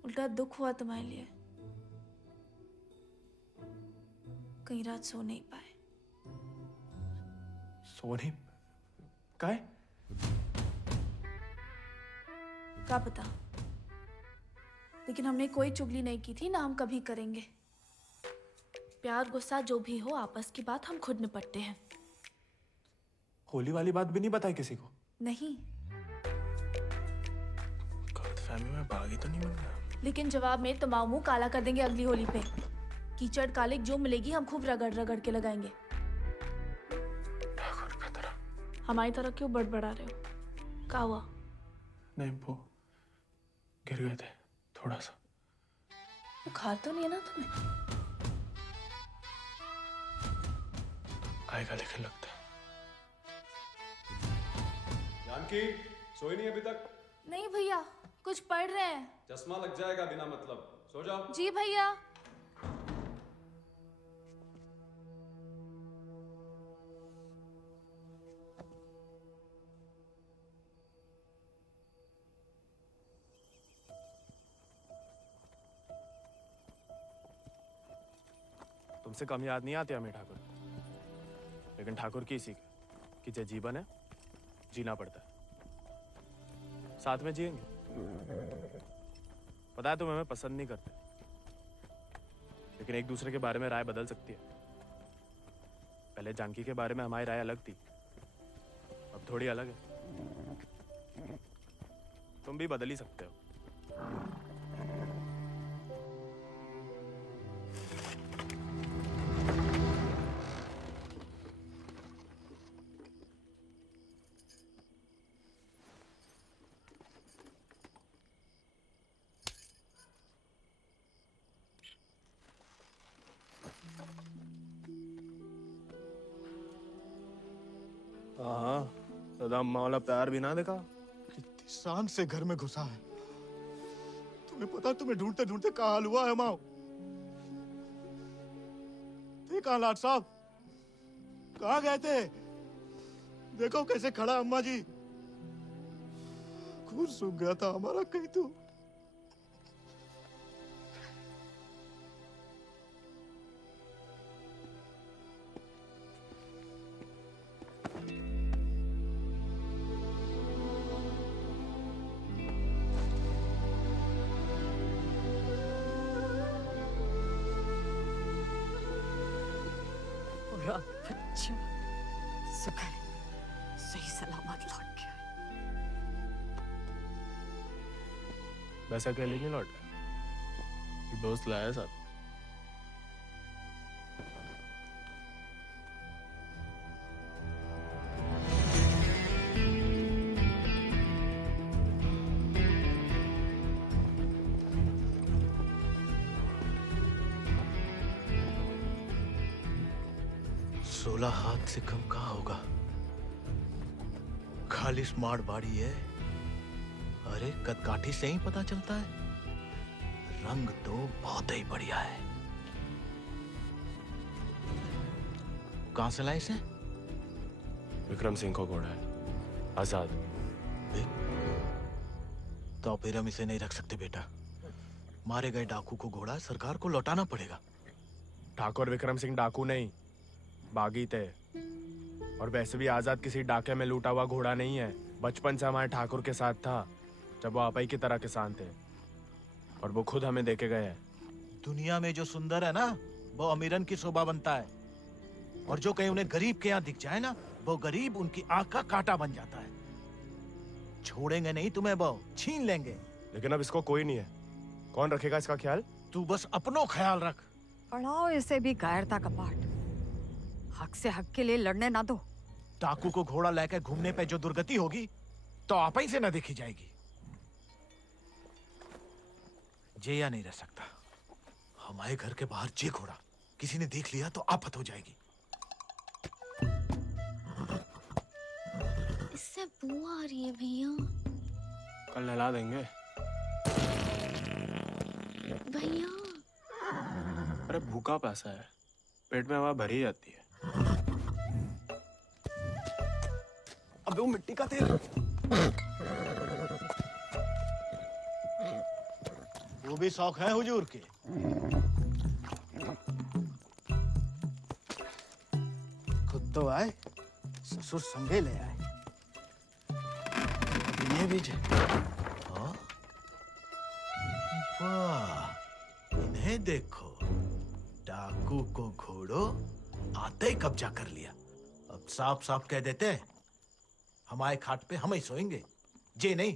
उल्टा दुख हुआ तुम्हारे लिए, कई रात सो नहीं पाए। सो नहीं काहे? क्या पता, लेकिन हमने कोई चुगली नहीं की थी, ना हम कभी करेंगे। प्यार गुस्सा जो भी हो, आपस की बात हम खुद निपटते हैं। होली वाली बात भी नहीं बताई किसी को? नहीं। गलतफहमी में बागी तो नहीं बन गया? लेकिन जवाब में तुम्हारा मुंह काला कर देंगे अगली होली पे। कीचड़ कालिक जो मिलेगी हम खूब रगड़ रगड़ के लगाएंगे। ठाकुर का तरह। हमारी तरह क्यों बड़बड़ा रहे हो? क्या हुआ? नहीं, वो गिर गए थे थोड़ा सा। बुखार तो नहीं है ना तुम्हें? आएगा लेकिन लगता है। जानकी सोई नहीं अभी तक? नहीं भैया, कुछ पढ़ रहे हैं। चश्मा लग जाएगा बिना मतलब, सो जाओ। जी भैया। तुमसे कम याद नहीं आती हमें ठाकुर, लेकिन ठाकुर की सीख कि जो जीवन है जीना पड़ता है, साथ में जिएंगे। पता है तुम हमें पसंद नहीं करते, लेकिन एक दूसरे के बारे में राय बदल सकती है। पहले जानकी के बारे में हमारी राय अलग थी, अब थोड़ी अलग है। तुम भी बदल ही सकते हो। हाँ, दादा अम्मा वाला प्यार भी ना देखा। कितनी शान से घर में घुसा है। तुम्हें पता, तुम्हें ढूंढते ढूंढते कहाँ हाल हुआ है माओ। देखा लाट साहब, कहाँ गए थे? देखो कैसे खड़ा अम्मा जी। खून सूख गया था हमारा कहीं तो। बच्चा शुक्र है सही सलामत लौट गया। वैसे अकेले नहीं लौट गया, दोस्त लाया साथ। हाथ से कम कहाँ होगा? खाली स्मार्ट बाड़ी है। अरे कदकाठी से ही पता चलता है, रंग तो बहुत ही बढ़िया है। कहां से लाए इसे? विक्रम सिंह को घोड़ा है, आजाद। तो फिर हम इसे नहीं रख सकते बेटा। मारे गए डाकू को घोड़ा सरकार को लौटाना पड़ेगा। ठाकुर विक्रम सिंह डाकू नहीं, बागी थे। और वैसे भी आजाद किसी डाके में लूटा हुआ घोड़ा नहीं है। बचपन से हमारे ठाकुर के साथ था, जब वो आपई की तरह किसान थे, और वो खुद हमें देके गए हैं। दुनिया में जो सुंदर है ना, वो अमीरन की शोभा बनता है, और जो कहीं उन्हें गरीब के यहाँ दिख जाए ना, वो गरीब उनकी आंख का कांटा बन जाता है। छोड़ेंगे नहीं तुम्हें, वो छीन लेंगे। लेकिन अब इसको कोई नहीं है, कौन रखेगा इसका ख्याल? तू बस अपनो ख्याल रख। पढ़ाओ इसे भी कायरता का पाठ। हक से हक के लिए लड़ने ना दो। डाकू को घोड़ा लेकर घूमने पे जो दुर्गति होगी तो आप ही से न देखी जाएगी। जेया नहीं रह सकता। हमारे घर के बाहर जे घोड़ा किसी ने देख लिया तो आफत हो जाएगी। इससे बू आ रही है भैया। कल नहला देंगे भैया। अरे भूखा पैसा है, पेट में हवा भरी जाती है। अबे वो मिट्टी का तेल। वो भी शौक है हुजूर के। खुद तो आए, ससुर संगे ले आए। इन्हें भी वाह, इन्हें देखो, डाकू को घोड़ो आते ही कब्जा कर लिया। अब साफ साफ कह देते हैं, हमारे खाट पे हम ही सोएंगे, जे नहीं।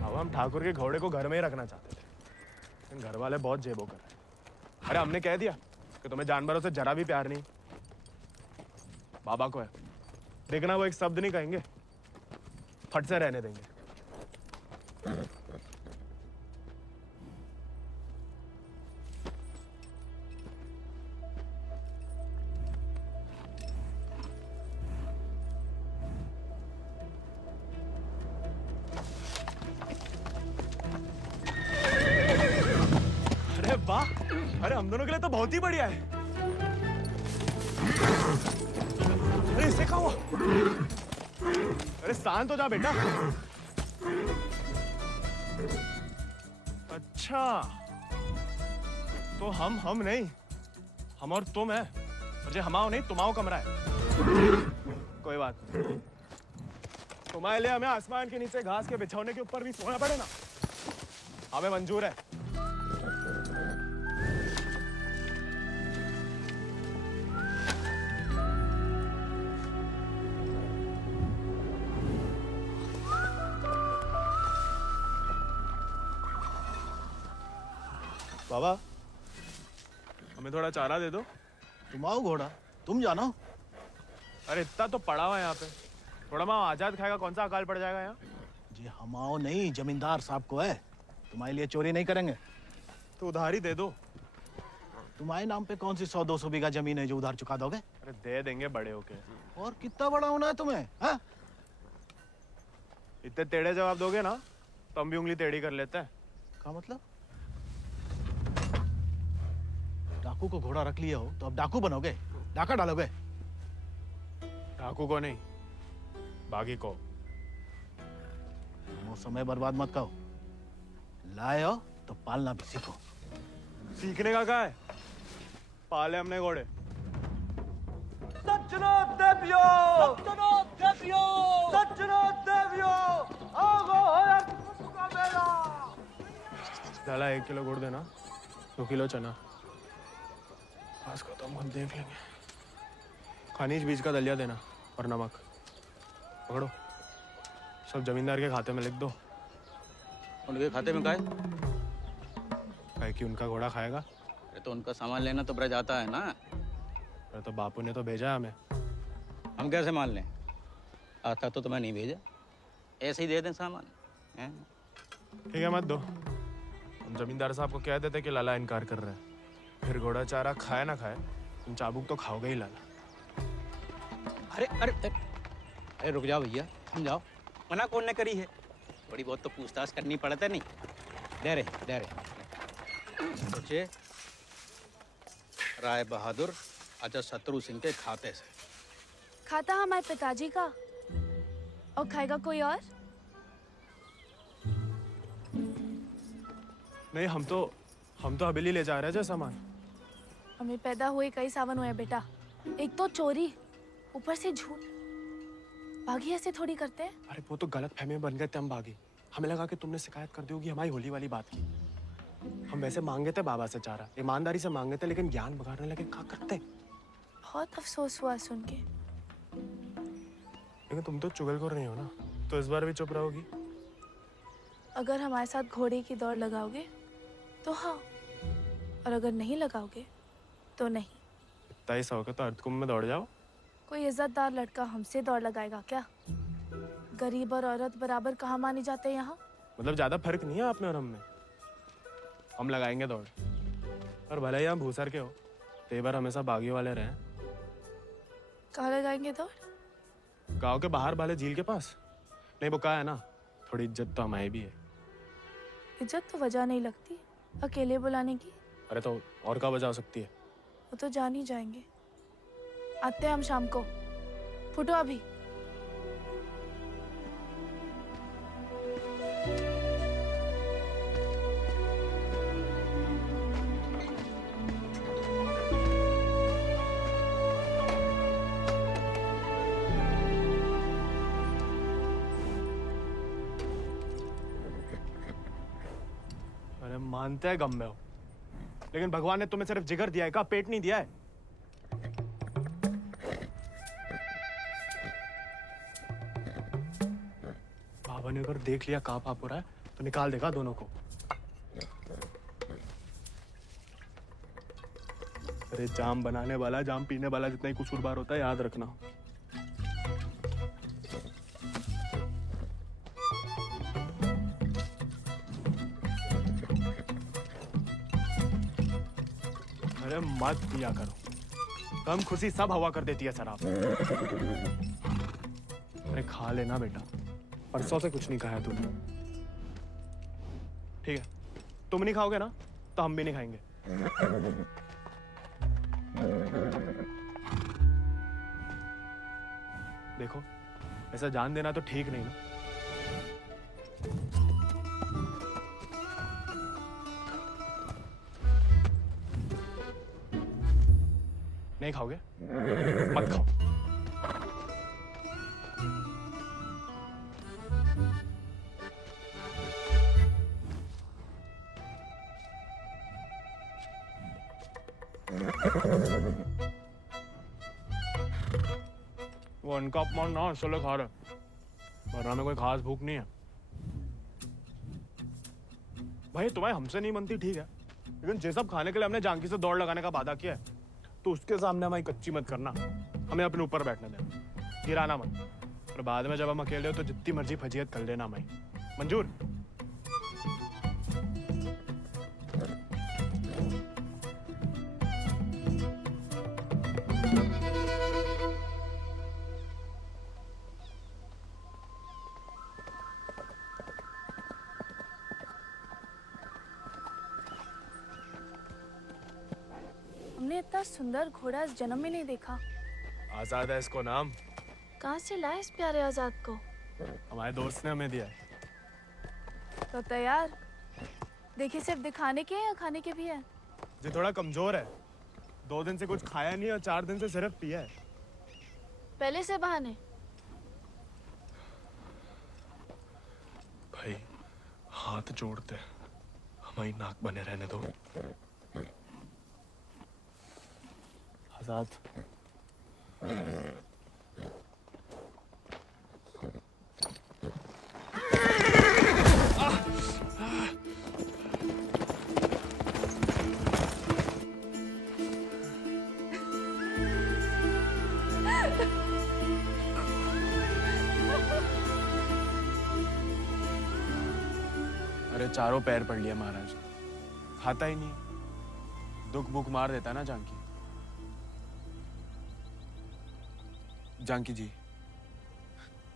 अब हम ठाकुर के घोड़े को घर में ही रखना चाहते थे, लेकिन घर वाले बहुत जेबो कर रहे हैं। अरे हमने कह दिया कि तुम्हें जानवरों से जरा भी प्यार नहीं। बाबा को है। देखना वो एक शब्द नहीं कहेंगे, फट से रहने देंगे। अरे वाह, अरे हम दोनों के लिए तो बहुत ही बढ़िया है। अरे इससे क्या हुआ? अरे शांत हो जा बेटा। अच्छा, तो हम नहीं, हम और तुम है। मुझे हमाओ नहीं तुम्हाओ कमरा है। कोई बात नहीं, तुम्हारे लिए हमें आसमान के नीचे घास के बिछौने के ऊपर भी सोना पड़े ना, हमें मंजूर है। बाबा, हमें थोड़ा चारा दे दो। तुम आओ घोड़ा, तुम जानो। अरे इतना तो पड़ा हुआ है यहाँ पे, थोड़ा माँ आजाद खाएगा, कौन सा अकाल पड़ जाएगा यहाँ? जी हम आओ नहीं, जमींदार साहब को है, तुम्हारे लिए चोरी नहीं करेंगे। तो उधार ही दे दो। तुम्हारे नाम पे कौन सी 100-200 बीघा जमीन है जो उधार चुका दोगे? अरे दे देंगे बड़े होके। और कितना बड़ा होना है तुम्हें? हाँ? इतने टेढ़े जवाब दोगे ना तो हम भी उंगली टेढ़ी कर लेते हैं। क्या मतलब? डाकू को घोड़ा रख लिया हो तो अब डाकू बनोगे, डाका डालोगे? डाकू को नहीं, बागी को। वो समय बर्बाद मत करो, लाए हो तो पालना भी सीखो। सीखने का क्या है, पाले हमने घोड़े। डाला 1 किलो गुड़ देना, 2 किलो चना। आज को तो हम खुद देख लेंगे। खनिज बीज का दलिया देना और नमक। पकड़ो, सब जमींदार के खाते में लिख दो। उनके खाते में काय? काहे कि उनका घोड़ा खाएगा। अरे तो उनका सामान लेना तो ब्रज आता है ना। अरे तो बापू ने तो भेजा है हमें। हम कैसे मान लें? आता तो तुम्हें नहीं भेजा, ऐसे ही दे दें सामान। ठीक है, मत दो। हम जमींदार साहब को कह देते कि लाला इनकार कर रहे हैं, फिर घोड़ा चारा खाए ना खाए, तुम चाबुक तो खाओगे ही लाला। अरे अरे अरे रुक जाओ भैया, समझाओ। मना कौन ने करी है? थोड़ी बहुत तो पूछताछ करनी पड़ता नहीं। डरे सोचे राय बहादुर अजय शत्रु सिंह के खाते से। खाता हमारे पिताजी का, और खाएगा कोई और? नहीं, हम तो हवेली ले जा रहे हैं सामान। हमें पैदा हुए कई सावन हुए बेटा, एक तो चोरी, ऊपर से झूठ। बागी ऐसे थोड़ी करते हैं। अरे वो तो गलत फहमी में बन गए थे हम बागी। हमें लगा कि तुमने शिकायत कर दी होगी हमारी होली वाली बात की। हम वैसे मांगे थे बाबा से चारा, ईमानदारी से मांगे थे, लेकिन ज्ञान बगाड़ने लगे। क्या करते? बहुत अफसोस हुआ सुन के। लेकिन तुम तो चुगलखोर नहीं हो ना, तो इस बार भी चुप रहोगी? अगर हमारे साथ घोड़े की दौड़ लगाओगे तो हाँ, और अगर नहीं लगाओगे तो नहीं। इतना ही शौक है तो अर्धकुंभ में दौड़ जाओ। कोई इज्जतदार लड़का हमसे दौड़ लगाएगा क्या? गरीब और औरत बराबर कहाँ माने जाते हैं यहाँ? मतलब ज्यादा फर्क नहीं है आप में और हम में। हम लगाएंगे दौड़, और भले ही हम भूसर के हो, तो बार हमेशा बागी वाले रहे। कहाँ लगाएंगे दौड़? गांव के बाहर वाले झील के पास। नहीं वो कहा है ना, थोड़ी इज्जत तो हमारी भी है। इज्जत तो वजह नहीं लगती अकेले बुलाने की। अरे तो और क्या वजह हो सकती है? वो तो जान ही जाएंगे। आते हैं हम शाम को, फुटो अभी। अरे मानते हैं गम में हो, लेकिन भगवान ने तुम्हें सिर्फ जिगर दिया है, का पेट नहीं दिया है। बाबा ने अगर देख लिया कहाँ पाप हो रहा है तो निकाल देगा दोनों को। अरे जाम बनाने वाला जाम पीने वाला जितना ही कसूरवार होता है, याद रखना। अरे मत पिया करो, कम खुशी सब हवा कर देती है शराब। अरे खा लेना बेटा, परसों से कुछ नहीं खाया तूने। ठीक है, तुम नहीं खाओगे ना तो हम भी नहीं खाएंगे। देखो, ऐसा जान देना तो ठीक नहीं ना। नहीं खाओगे? मत खाओ। वो उनका अपमान ना इसलिए खा रहे, वरना में कोई खास भूख नहीं है। भाई तुम्हें हमसे नहीं बनती ठीक है, लेकिन जे सब खाने के लिए हमने जानकी से दौड़ लगाने का वादा किया है, तो उसके सामने हमारी कच्ची मत करना। हमें अपने ऊपर बैठने देना, गिराना मत। और बाद में जब हम अकेले हो तो जितनी मर्जी फजीयत कर लेना हमारी। मंजूर? हमने इतना सुंदर घोड़ा इस जन्म में नहीं देखा। आजाद है इसको नाम। कहाँ से लाए इस प्यारे आजाद को? हमारे दोस्त ने हमें दिया है। तो तैयार? देखिए सिर्फ दिखाने के हैं या खाने के भी हैं? ये थोड़ा कमजोर है, 2 दिन से कुछ खाया नहीं और 4 दिन से सिर्फ पिया है। पहले से बहाने। भाई हाथ जोड़ते, हमारी नाक बने रहने दो। आजाद, अरे चारों पैर पड़ लिया महाराज, खाता ही नहीं। दुख भूख मार देता है ना जानकी। जानकी जी,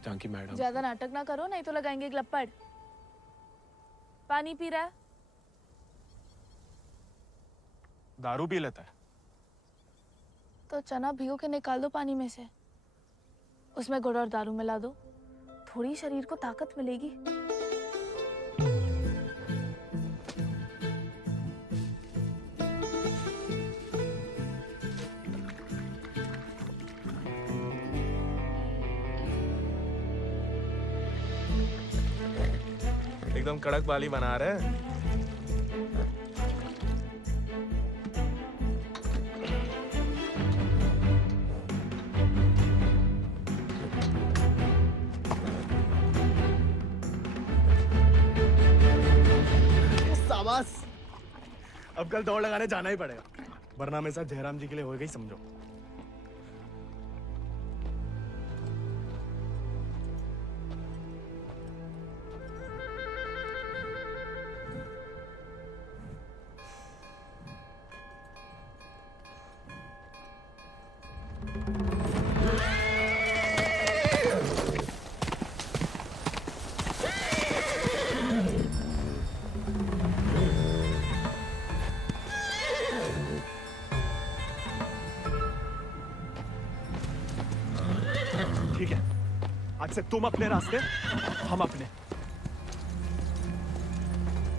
जानकी मैडम। ज्यादा नाटक ना करो नहीं तो लगाएंगे ग्लप्पड़। पानी पी रहा है? दारू पी लेता है। तो चना भिगो के निकाल दो पानी में से, उसमें गुड़ और दारू मिला दो, थोड़ी शरीर को ताकत मिलेगी। एकदम कड़क वाली बना रहे हैं। शाबाश। अब कल दौड़ लगाने जाना ही पड़ेगा, वरना मेरे साथ जयराम जी के लिए हो गई समझो। ठीक है, आज से तुम अपने रास्ते, हम अपने।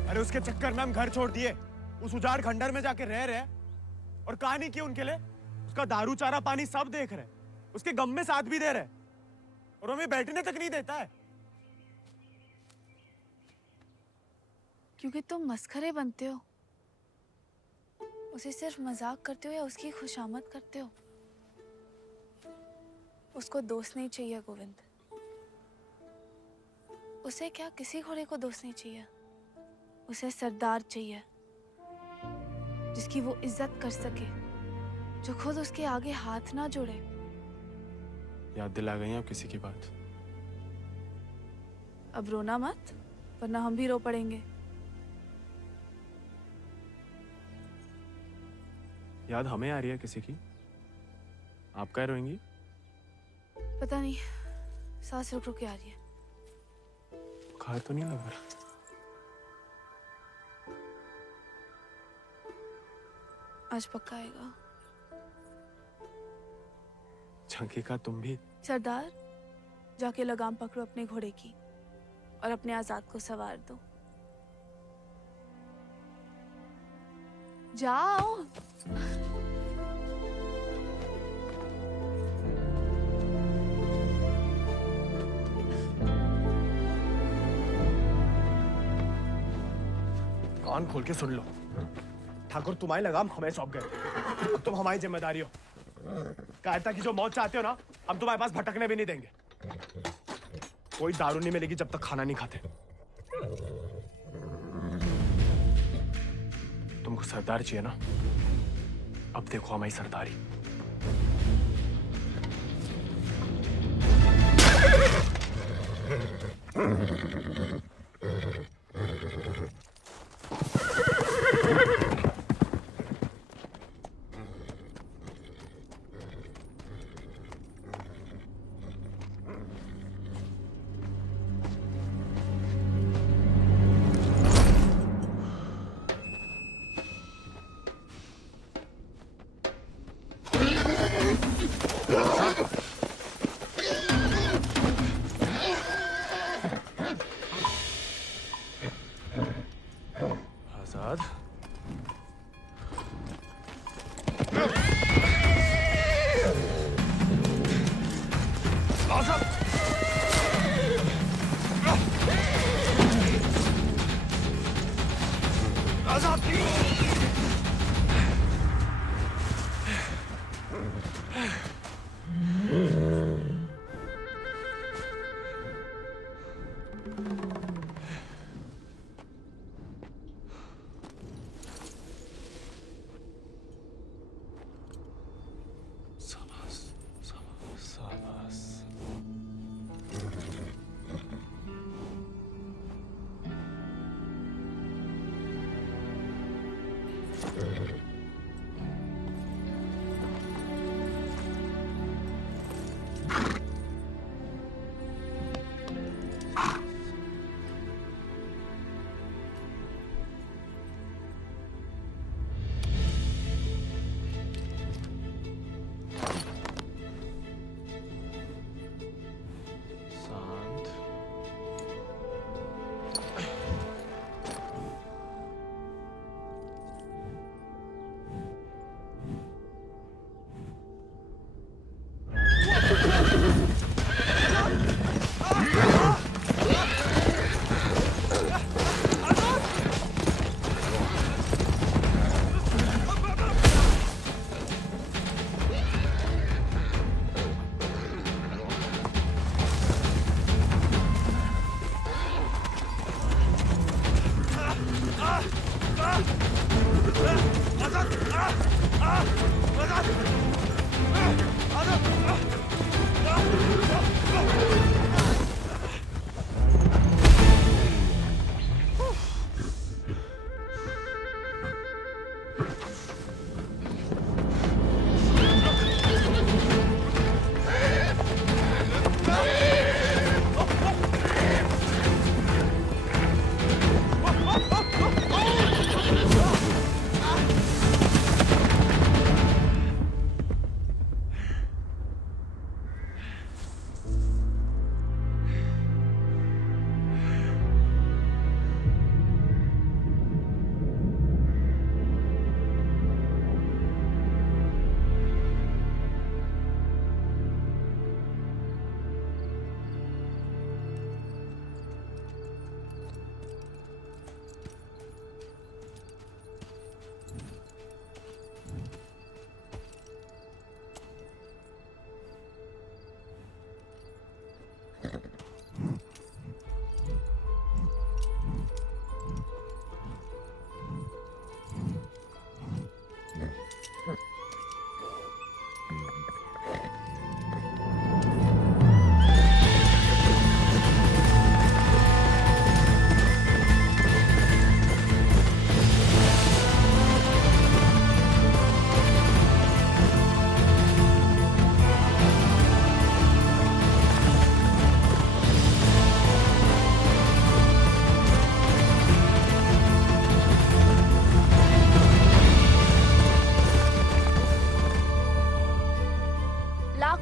अरे उसके चक्कर में हम घर छोड़ दिए, उस उजाड़ खंडर में जाके रह रहे, और कहानी की उनके लिए उसका दारू चारा पानी सब देख रहे, उसके गम में साथ भी दे रहे, और हमें बैठने तक नहीं देता है। क्योंकि तुम मस्खरे बनते हो, उसे सिर्फ मजाक करते हो या उसकी खुशामद करते हो। उसको दोस्त नहीं चाहिए गोविंद, उसे क्या किसी घोड़े को दोस्त नहीं चाहिए, उसे सरदार चाहिए जिसकी वो इज्जत कर सके, जो खुद उसके आगे हाथ ना जोड़े। याद दिला गई अब किसी की बात। अब रोना मत, वरना हम भी रो पड़ेंगे। याद हमें आ रही है किसी की? आप क्या रोएंगी? पता नहीं, सांस रुक रुक के आ रही है। बुखार तो नहीं लग रहा? आज पक्का आएगा। झंकी का तुम भी? सरदार, जाके लगाम पकड़ो अपने घोड़े की और अपने आजाद को सवार दो। जाओ। कान खोल के सुन लो, ठाकुर तुम्हारी लगाम हमें सौंप गए। अब तुम हमारी जिम्मेदारी हो। कायरता की जो मौत चाहते हो ना, हम तुम्हारे पास भटकने भी नहीं देंगे। कोई दारू नहीं मिलेगी जब तक खाना नहीं खाते। तुमको सरदार चाहिए ना? अब देखो हमारी सरदारी।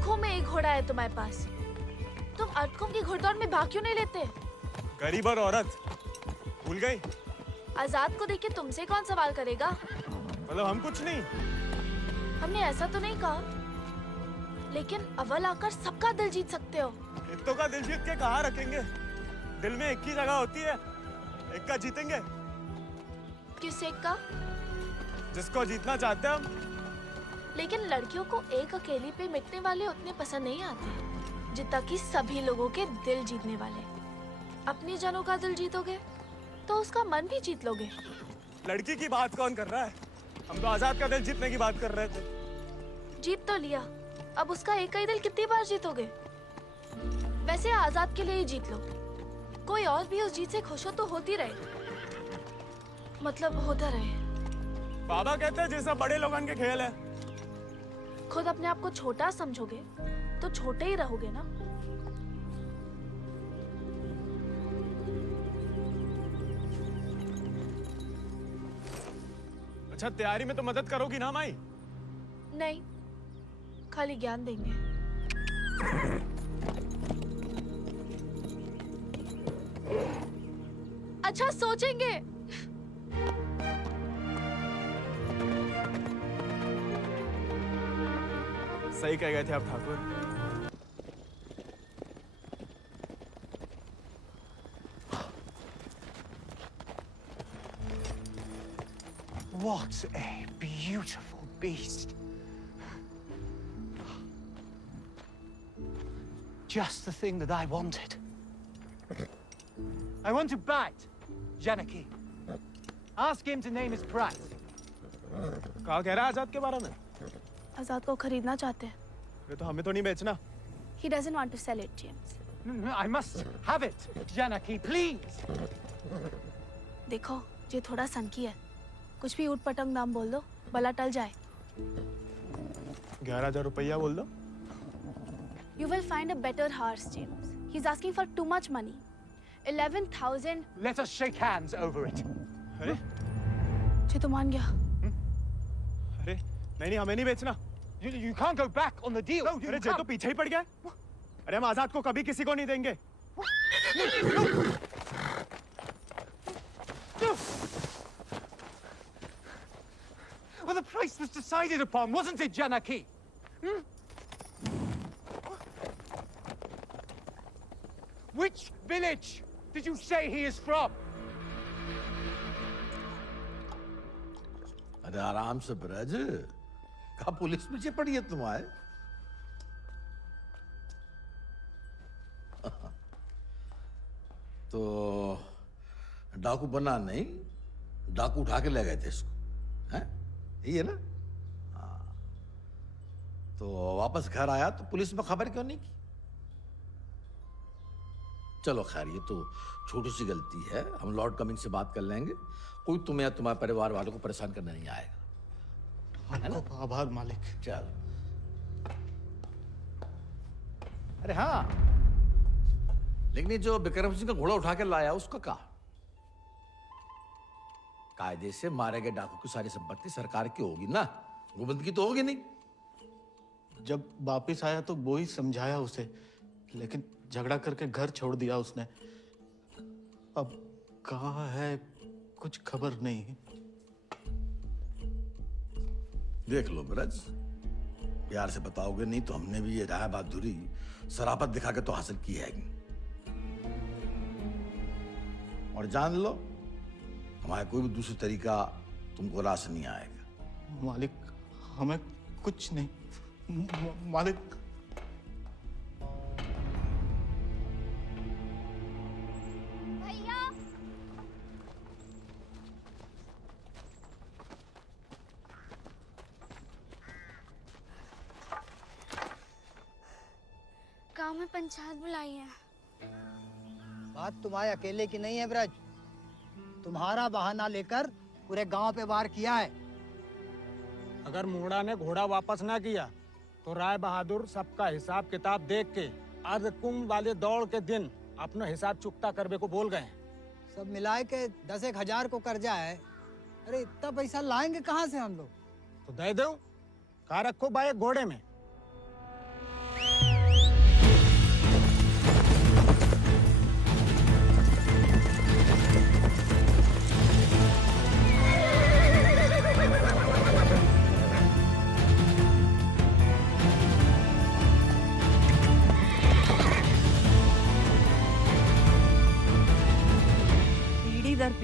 लाखों में एक घोड़ा है तुम्हारे पास, तुम अर्धकुंभ की घुड़दौड़ में भाग क्यों नहीं लेते? गरीब और औरत भूल गई? आजाद को देख के तुमसे कौन सवाल करेगा? मतलब हम कुछ नहीं? हमने ऐसा तो नहीं कहा, लेकिन अव्वल आकर सबका दिल जीत सकते हो। इत्तों का दिल जीत के कहाँ रखेंगे? दिल में एक ही जगह होती है, एक का जीतेंगे। किस एक का? जिसको जीतना चाहते हैं हम। लेकिन लड़कियों को एक अकेली पे मिटने वाले उतने पसंद नहीं आते जितना कि सभी लोगों के दिल जीतने वाले। अपनी जनों का दिल जीतोगे तो उसका मन भी जीत लोगे। लड़की की बात कौन कर रहा है? हम तो आजाद का दिल जीतने की बात कर रहे थे। जीत तो लिया, अब उसका एक ही दिल कितनी बार जीतोगे? वैसे आजाद के लिए ही जीत लो, कोई और भी उस जीत से खुश हो तो होती रहे, मतलब होता रहे। बाबा कहते हैं जैसा बड़े लोगों के खेल है। खुद अपने आप को छोटा समझोगे तो छोटे ही रहोगे ना। अच्छा, तैयारी में तो मदद करोगी ना माई? नहीं, खाली ज्ञान देंगे। अच्छा, सोचेंगे। सही कह गए थे आप Thakur. What a beautiful beast. Just the thing that I wanted. I want to bite Janaki. Ask him to name his price. कहा कह रहा है आजाद के बारे में? आजाद को खरीदना चाहते हैं। ये तो हमें तो नहीं बेचना। He doesn't want to sell it, James. No, I must have it, Janaki, please. देखो, ये थोड़ा सनकी है, कुछ भी ऊट पटंग नाम बोल दो, भला टल जाए। 11,000 रुपया बोल दो। You will find a better horse, James. He's asking for too much money. 11,000. Let us shake hands over it. अरे? ये तो मान गया। अरे, नहीं, हमें नहीं बेचना। You can't go back on the deal. No, अरे, ये तो पीछे ही पड़ गया। अरे, हम आजाद को कभी किसी को नहीं देंगे। Well, the price was decided upon, wasn't it, Janaki? Which village did you say he is from? अरे आराम से ब्रज, कहा पुलिस पीछे पड़ी है तुम्हारे? तो डाकू बना नहीं, डाकू उठा के ले गए थे इसको, हैं? यही है ना? हाँ। तो वापस घर आया तो पुलिस में खबर क्यों नहीं की? चलो खैर, ये तो छोटी सी गलती है, हम लॉर्ड कमिंग से बात कर लेंगे, कोई तुम्हें या तुम्हारे परिवार वालों को परेशान करने नहीं आएगा, है ना? आभार मालिक। चल। अरे हाँ, लेकिन ये जो विक्रम सिंह का घोड़ा उठा के लाया उसका क्या? कायदे से मारे गए डाकू की सारी संपत्ति सरकार की होगी ना, गोविंद की तो होगी नहीं। जब वापिस आया तो वो ही समझाया उसे, लेकिन झगड़ा करके घर छोड़ दिया उसने। अब कहाँ है कुछ खबर नहीं। देख लो ब्रज, प्यार से बताओगे नहीं तो हमने भी ये राय बहादुरी शराफत दिखा के तो हासिल की है, और जान लो हमारा कोई भी दूसरी तरीका तुमको रास नहीं आएगा। मालिक, हमें कुछ नहीं। मालिक, गांव में पंचायत बुलाई है। बात तुम्हारे अकेले की नहीं है ब्रज, तुम्हारा बहाना लेकर पूरे गांव पे वार किया है। अगर मुंगड़ा ने घोड़ा वापस ना किया तो राय बहादुर सबका हिसाब किताब देख के अर्धकुंभ वाले दौड़ के दिन अपना हिसाब चुकता करने को बोल गए। सब मिलाए के 10,000 को कर्जा है। अरे इतना पैसा लाएंगे कहाँ से हम लोग? तो दे दो, कहा रखो भाई घोड़े में।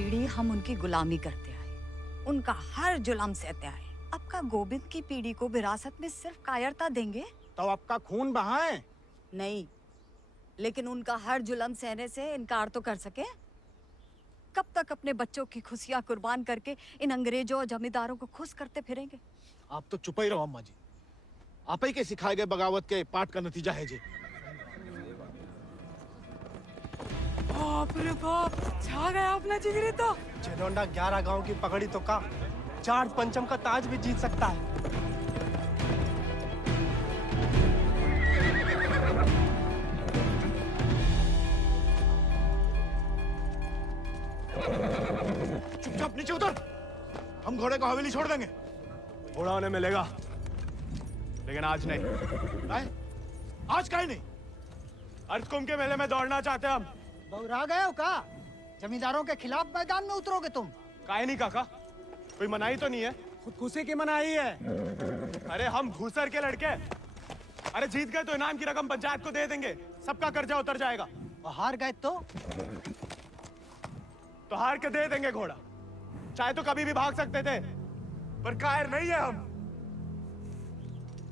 पीढ़ी हम उनकी गुलामी करते आए, उनका हर जुल्म सहते आए। अब का गोविंद की पीढ़ी को विरासत में सिर्फ कायरता देंगे? तो आपका खून बहाए? नहीं, लेकिन उनका हर जुल्म सहने से इनकार तो कर सके। कब तक अपने बच्चों की खुशियां कुर्बान करके इन अंग्रेजों और जमींदारों को खुश करते फिरेंगे? आप तो चुप ही रहो अम्मा जी। आप ही के सिखाए गए बगावत के पाठ का नतीजा है जी। बाप रे बाप, छा गया अपना जिगरी तो। चिरौंडा 11 गांव की पगड़ी तो का चार पंचम का ताज भी जीत सकता है। चुपचाप नीचे उतर। हम घोड़े को हवेली छोड़ देंगे। घोड़ा उन्हें मिलेगा, लेकिन आज नहीं। आज काहे नहीं? अर्धकुंभ के मेले में दौड़ना चाहते हम। बौरा गए हो का? जमींदारों के खिलाफ मैदान में उतरोगे तुम? काहे नहीं काका, कोई मनाही तो नहीं है? खुदकुशी की मनाही है। अरे हम घूसर के लड़के, अरे जीत गए तो इनाम की रकम पंचायत को दे देंगे, सबका कर्जा उतर जाएगा। और हार गए तो हार के दे देंगे घोड़ा। चाहे तो कभी भी भाग सकते थे, पर कायर नहीं है हम।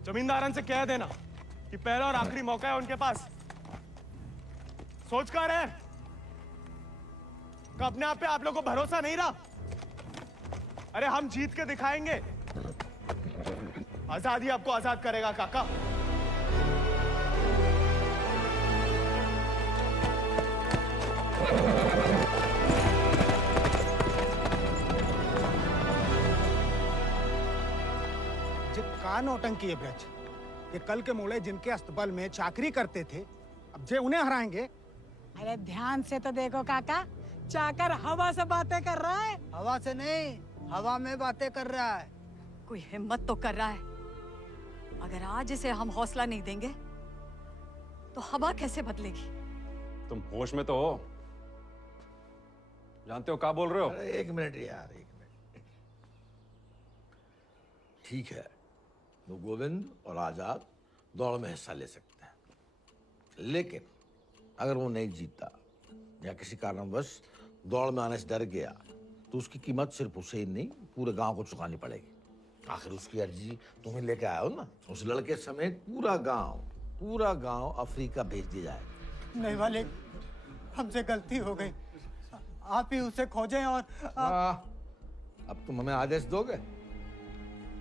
जमींदारन से कह देना कि पहला और आखिरी मौका है उनके पास। सोच कर है कि अपने आप पे आप लोगों को भरोसा नहीं रहा। अरे हम जीत के दिखाएंगे। आजादी आपको आजाद करेगा काका। जो का नौटंकी है ब्रज, ये कल के मोड़े जिनके अस्तबल में चाकरी करते थे, अब जे उन्हें हराएंगे। अरे ध्यान से तो देखो काका, चाकर हवा से बातें कर रहा है। हवा से नहीं, हवा में बातें कर रहा है। कोई हिम्मत तो कर रहा है। अगर आज इसे हम हौसला नहीं देंगे तो हवा कैसे बदलेगी? तुम होश में तो हो? जानते हो क्या बोल रहे हो? अरे एक मिनट यार, एक मिनट। ठीक है, वो गोविंद और आजाद दौड़ में हिस्सा ले सकते हैं, लेकिन अगर वो नहीं जीता या किसी कारणवश दौड़ में आने से डर गया तो उसकी कीमत सिर्फ उसे ही नहीं पूरे गांव को चुकानी पड़ेगी। आखिर उसकी अर्जी तुम्हें लेके आए हो ना। उस लड़के समेत पूरा गांव अफ्रीका भेज दिया जाए। नहीं वाले, हमसे गलती हो गई। आप ही उसे खोजें और अब तुम हमें आदेश दोगे?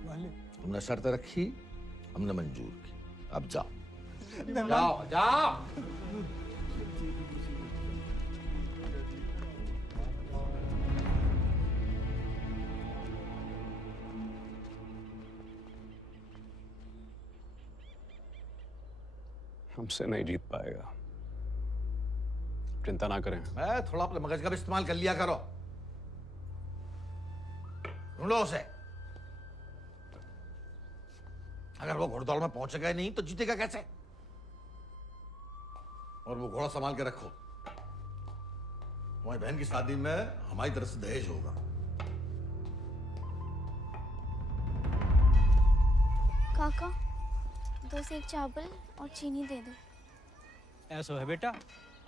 वाले तुमने शर्त रखी, हमने मंजूर की। अब जाओ नहीं, जाओ जाओ। हमसे नहीं जीत पाएगा, चिंता ना करें। मैं थोड़ा अपने मगज का भी इस्तेमाल कर लिया करो। ढूंढो उसे। अगर वो घोड़दौड़ में पहुंचेगा ही नहीं तो जीतेगा कैसे? और वो घोड़ा संभाल के रखो। तुम्हारी बहन की शादी में हमारी तरफ से दहेज होगा। काका, 2 सेक चावल और चीनी दे दो। ऐसा है बेटा,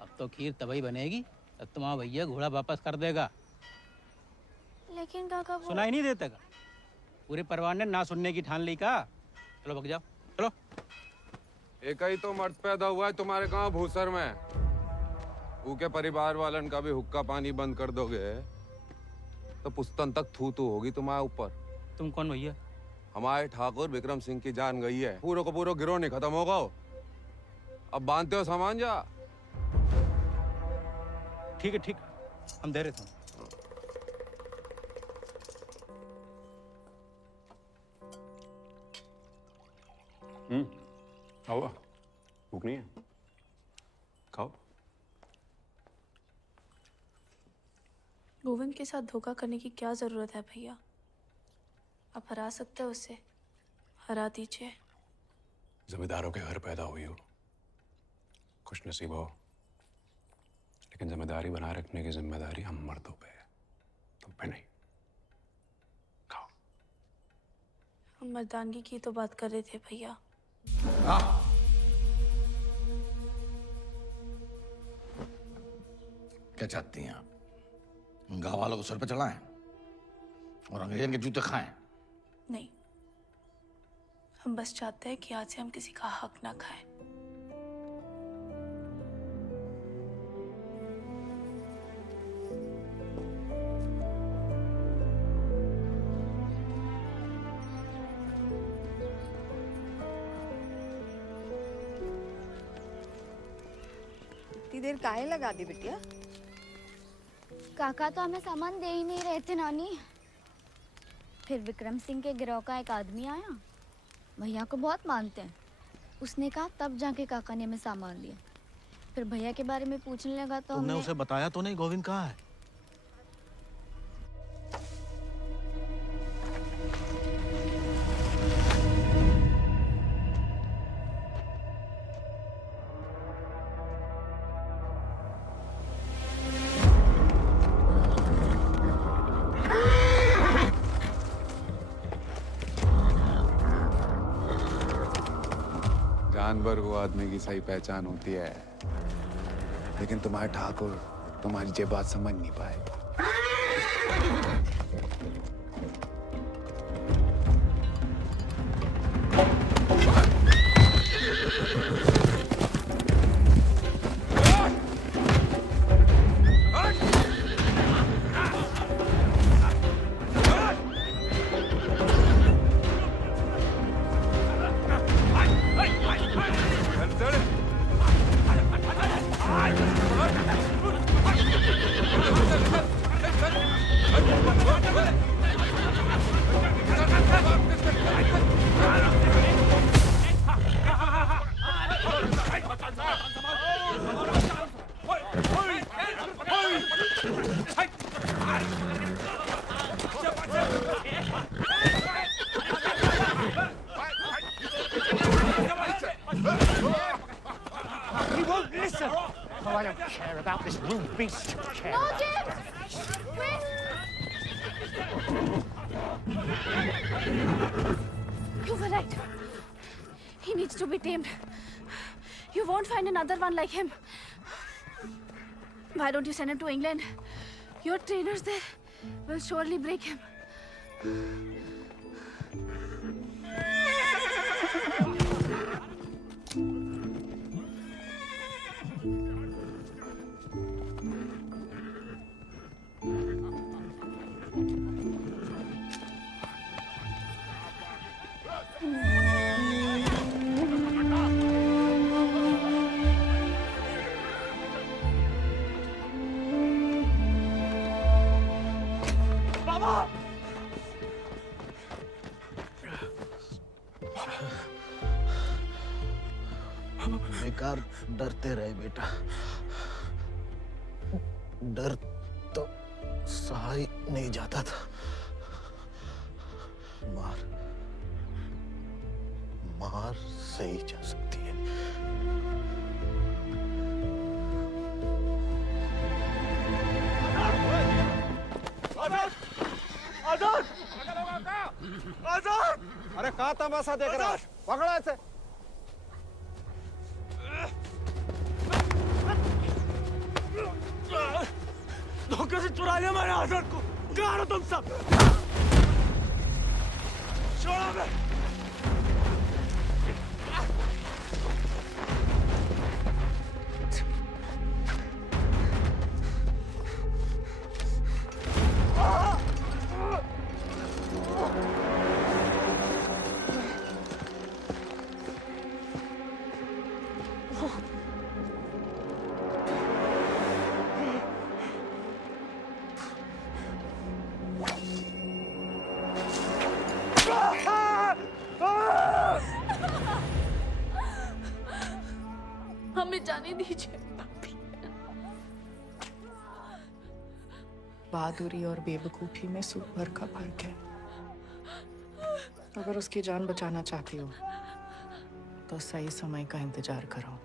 अब तो खीर तभी बनेगी तब तुम्हारा भैया घोड़ा वापस कर देगा। लेकिन काका वो... सुनाई नहीं देता का? पूरे परिवार ने ना सुनने की ठान ली का। चलो भग जाओ, चलो। एक ही तो मर्द पैदा हुआ है तुम्हारे गांव भूसर में। ऊके परिवार वालन का भी हुक्का पानी बंद कर दोगे तो पुस्तन तक थू थू होगी तुम्हारे ऊपर। तुम कौन भैया? हमारे ठाकुर विक्रम सिंह की जान गई है। पूरे को पूरा गिरोह नहीं खत्म होगा। अब बांधते हो सामान जा। ठीक है, ठीक, हम दे रहे थे। खाओ, भूख नहीं है? खाओ। गोविंद के साथ धोखा करने की क्या जरूरत है भैया? आप हरा सकते हो उसे, हरा दीजिए। जमींदारों के घर पैदा हुई हो, खुश नसीब हो, लेकिन जिम्मेदारी बनाए रखने की जिम्मेदारी हम मर्दों पे है, तुम पे नहीं। खाओ। हम मर्दानगी की तो बात कर रहे थे भैया। क्या चाहती हैं आप? गांव वालों को सर पे चढ़ाएं और अंग्रेजों के जूते खाएं। नहीं, हम बस चाहते हैं कि आज से हम किसी का हक ना खाएं। इतनी देर काहे लगा दी बिटिया? काका तो हमें सामान दे ही नहीं रहे थे नानी। फिर विक्रम सिंह के गिरोह का एक आदमी आया, भैया को बहुत मानते हैं। उसने कहा तब जाके काका ने हमें सामान दिया। फिर भैया के बारे में पूछने लगा तो तुमने हमने उसे बताया तो नहीं गोविंद कहाँ है? जानवर वो आदमी की सही पहचान होती है, लेकिन तुम्हारे ठाकुर तुम्हारी ये बात समझ नहीं पाए। He won't listen. Oh, I don't care about this rude beast. Care. No, James! Wait! You were right. He needs to be tamed. You won't find another one like him. Why don't you send him to England? Your trainers there will surely break him. बेकार डरते रहे बेटा। डर तो सहा ही नहीं जाता था। मार सही जा सकती है। आजाद! आजाद! अरे कहाँ तमाशा देख रहा है? पकड़ो इसे। धोखे से चुरा लिया मैंने आजाद को। कहाँ हो तुम सब? छोड़ो मैं। हमें जाने दीजिए। बहादुरी और बेवकूफी में सूप भर का फर्क है। अगर उसकी जान बचाना चाहती हो तो सही समय का इंतजार करो।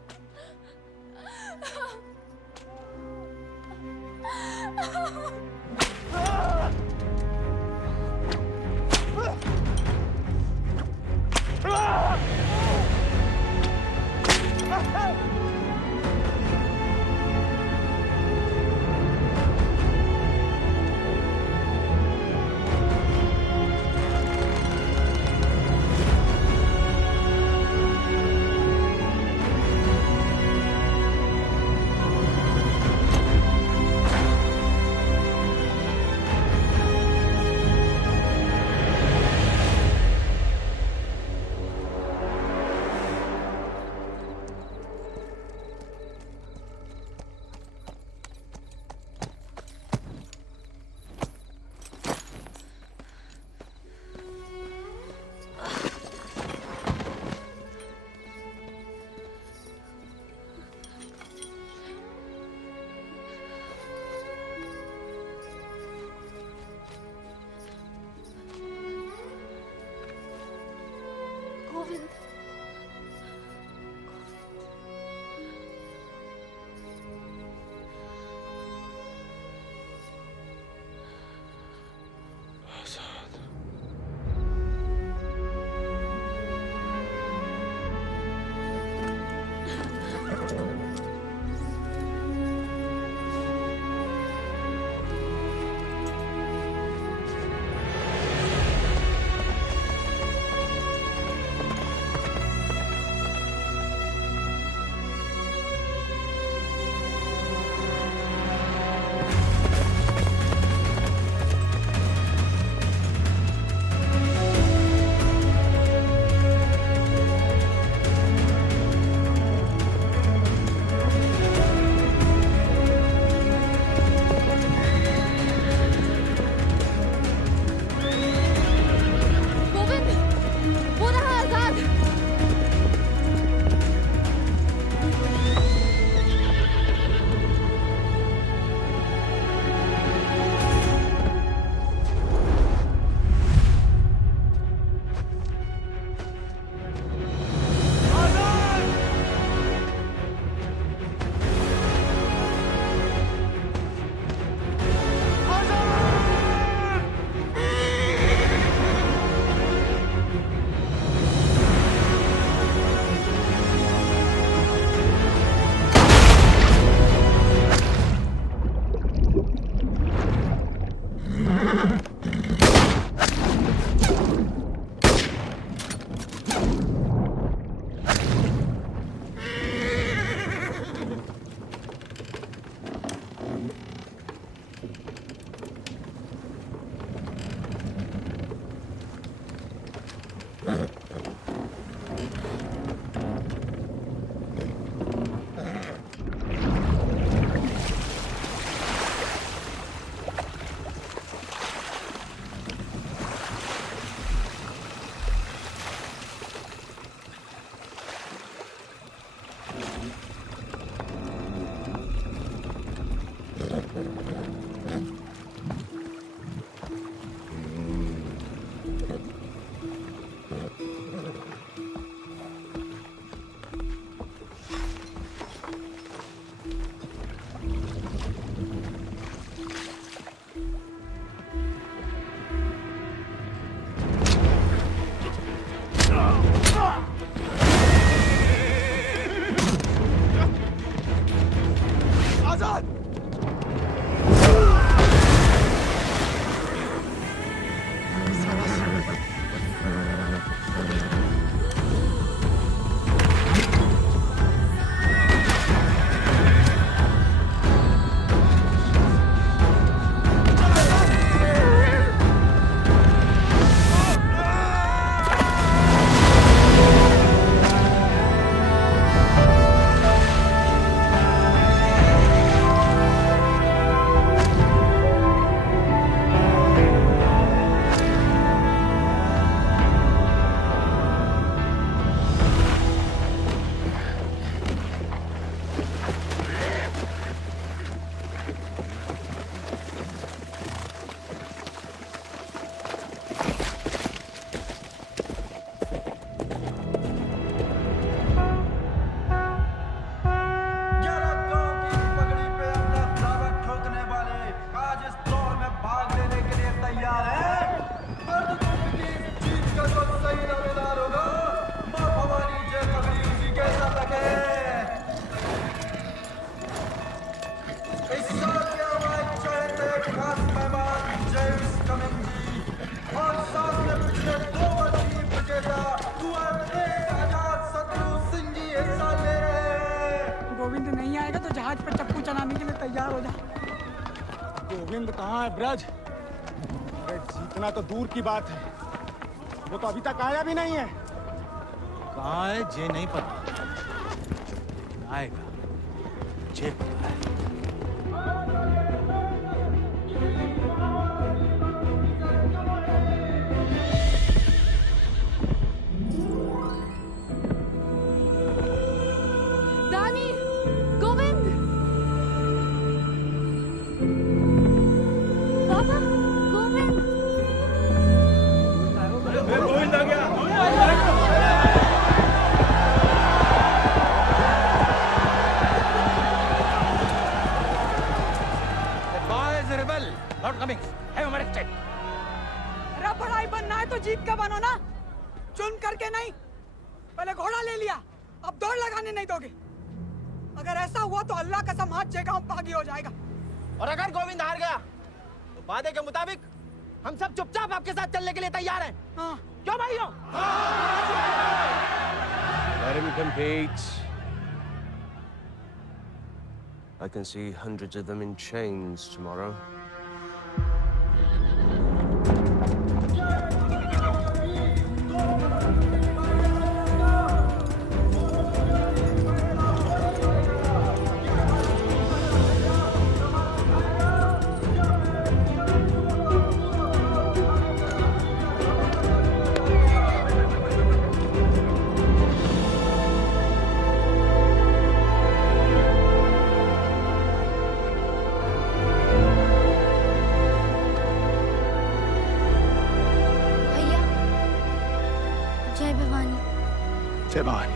गोविंद वो रहा आजाद गोविंद नहीं आएगा तो जहाज पर चप्पू चलाने के लिए तैयार हो जा। गोविंद कहाँ है ब्रज? अरे जीतना तो दूर की बात है, वो तो अभी तक आया भी नहीं है। कहाँ है जे नहीं पता, आएगा जे पता है। दानी, गोविंद, पापा, गोविंद, गोविंद आ गया। काम करके नहीं, पहले घोड़ा ले लिया, अब दौड़ लगाने नहीं दोगे। अगर ऐसा हुआ तो अल्लाह कसम हाथ जे गांव बागी हो जाएगा। और अगर गोविंद हार गया तो वादे के मुताबिक हम सब चुपचाप आपके साथ चलने के लिए तैयार हैं। हाँ। क्यों भाइयों? Let him compete. I can see hundreds of them in chains tomorrow. जय भवानी। जय भवानी।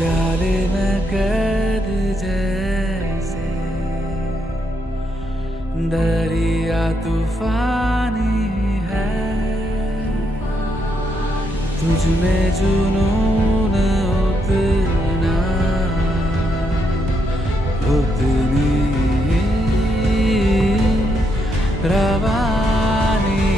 प्याले में कैद जैसे दरिया तूफानी है, तुझ में जुनून उतना उतनी रवानी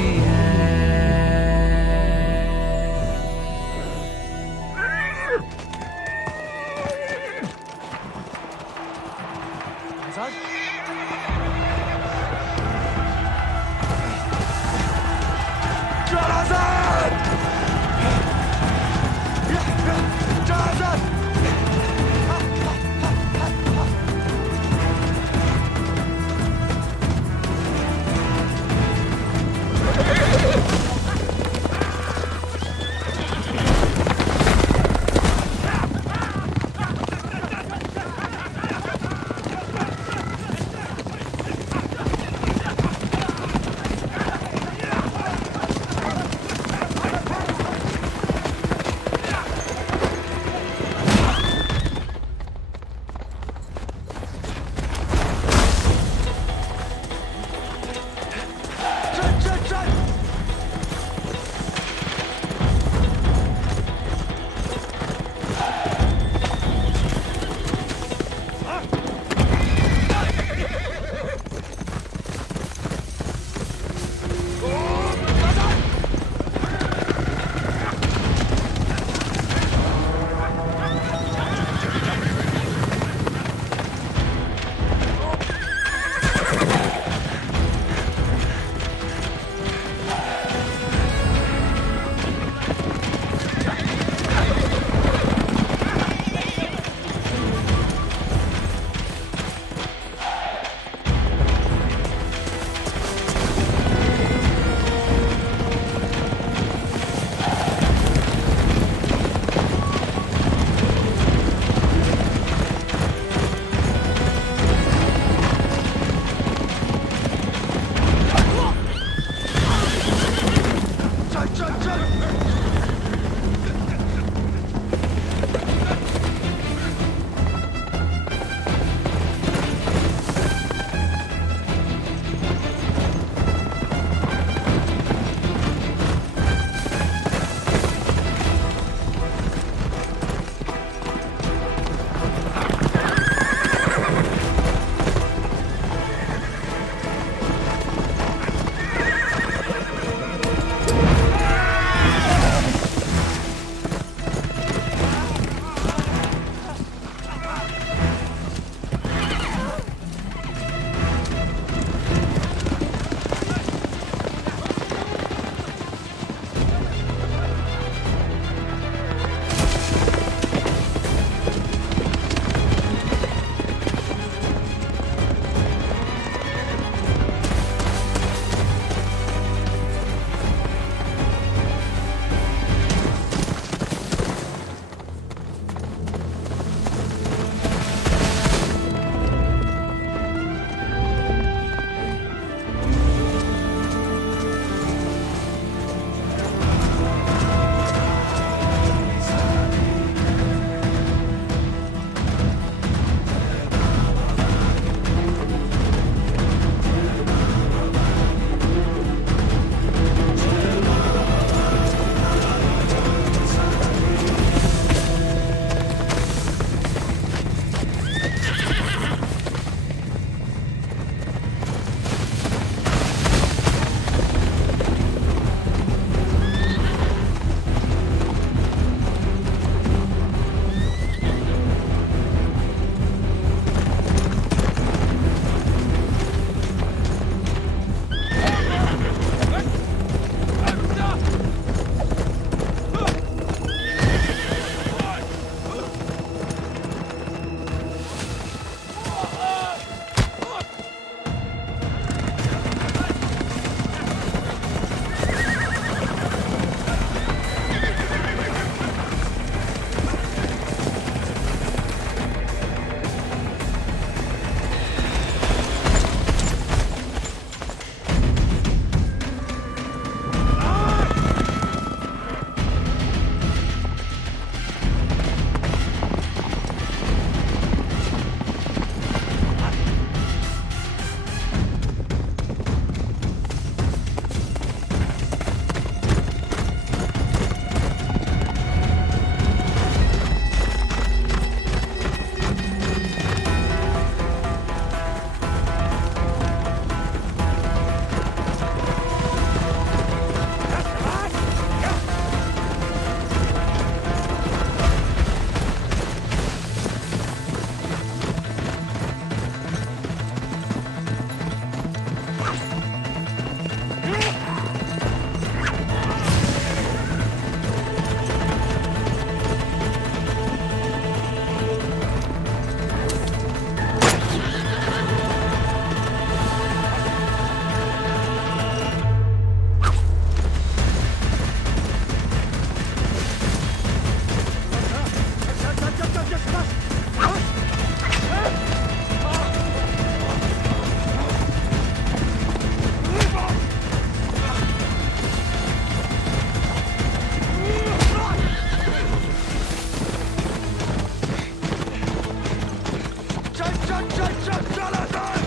चल चल चल चल चल चल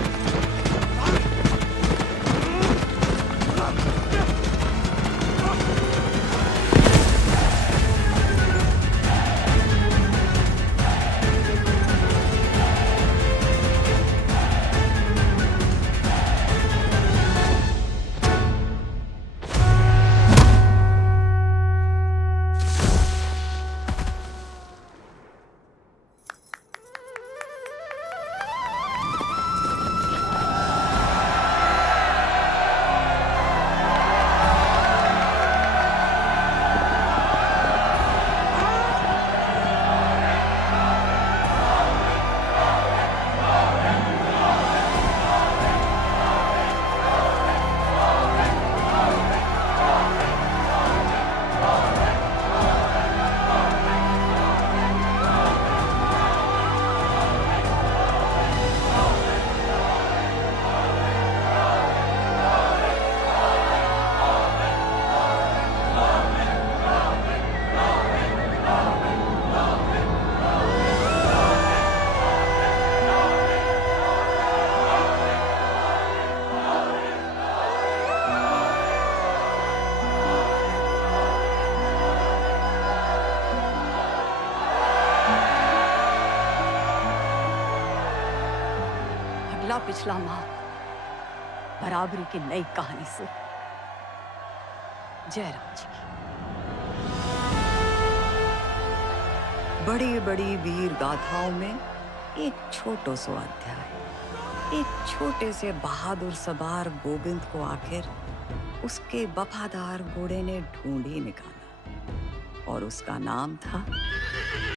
अगला पिछला माह बराबरी की नई कहानी से जयराम जी की। बड़ी बड़ी वीर गाथाओं में एक छोटो सो अध्याय। एक छोटे से बहादुर सवार गोविंद को आखिर उसके वफादार घोड़े ने ढूंढ ही निकाला और उसका नाम था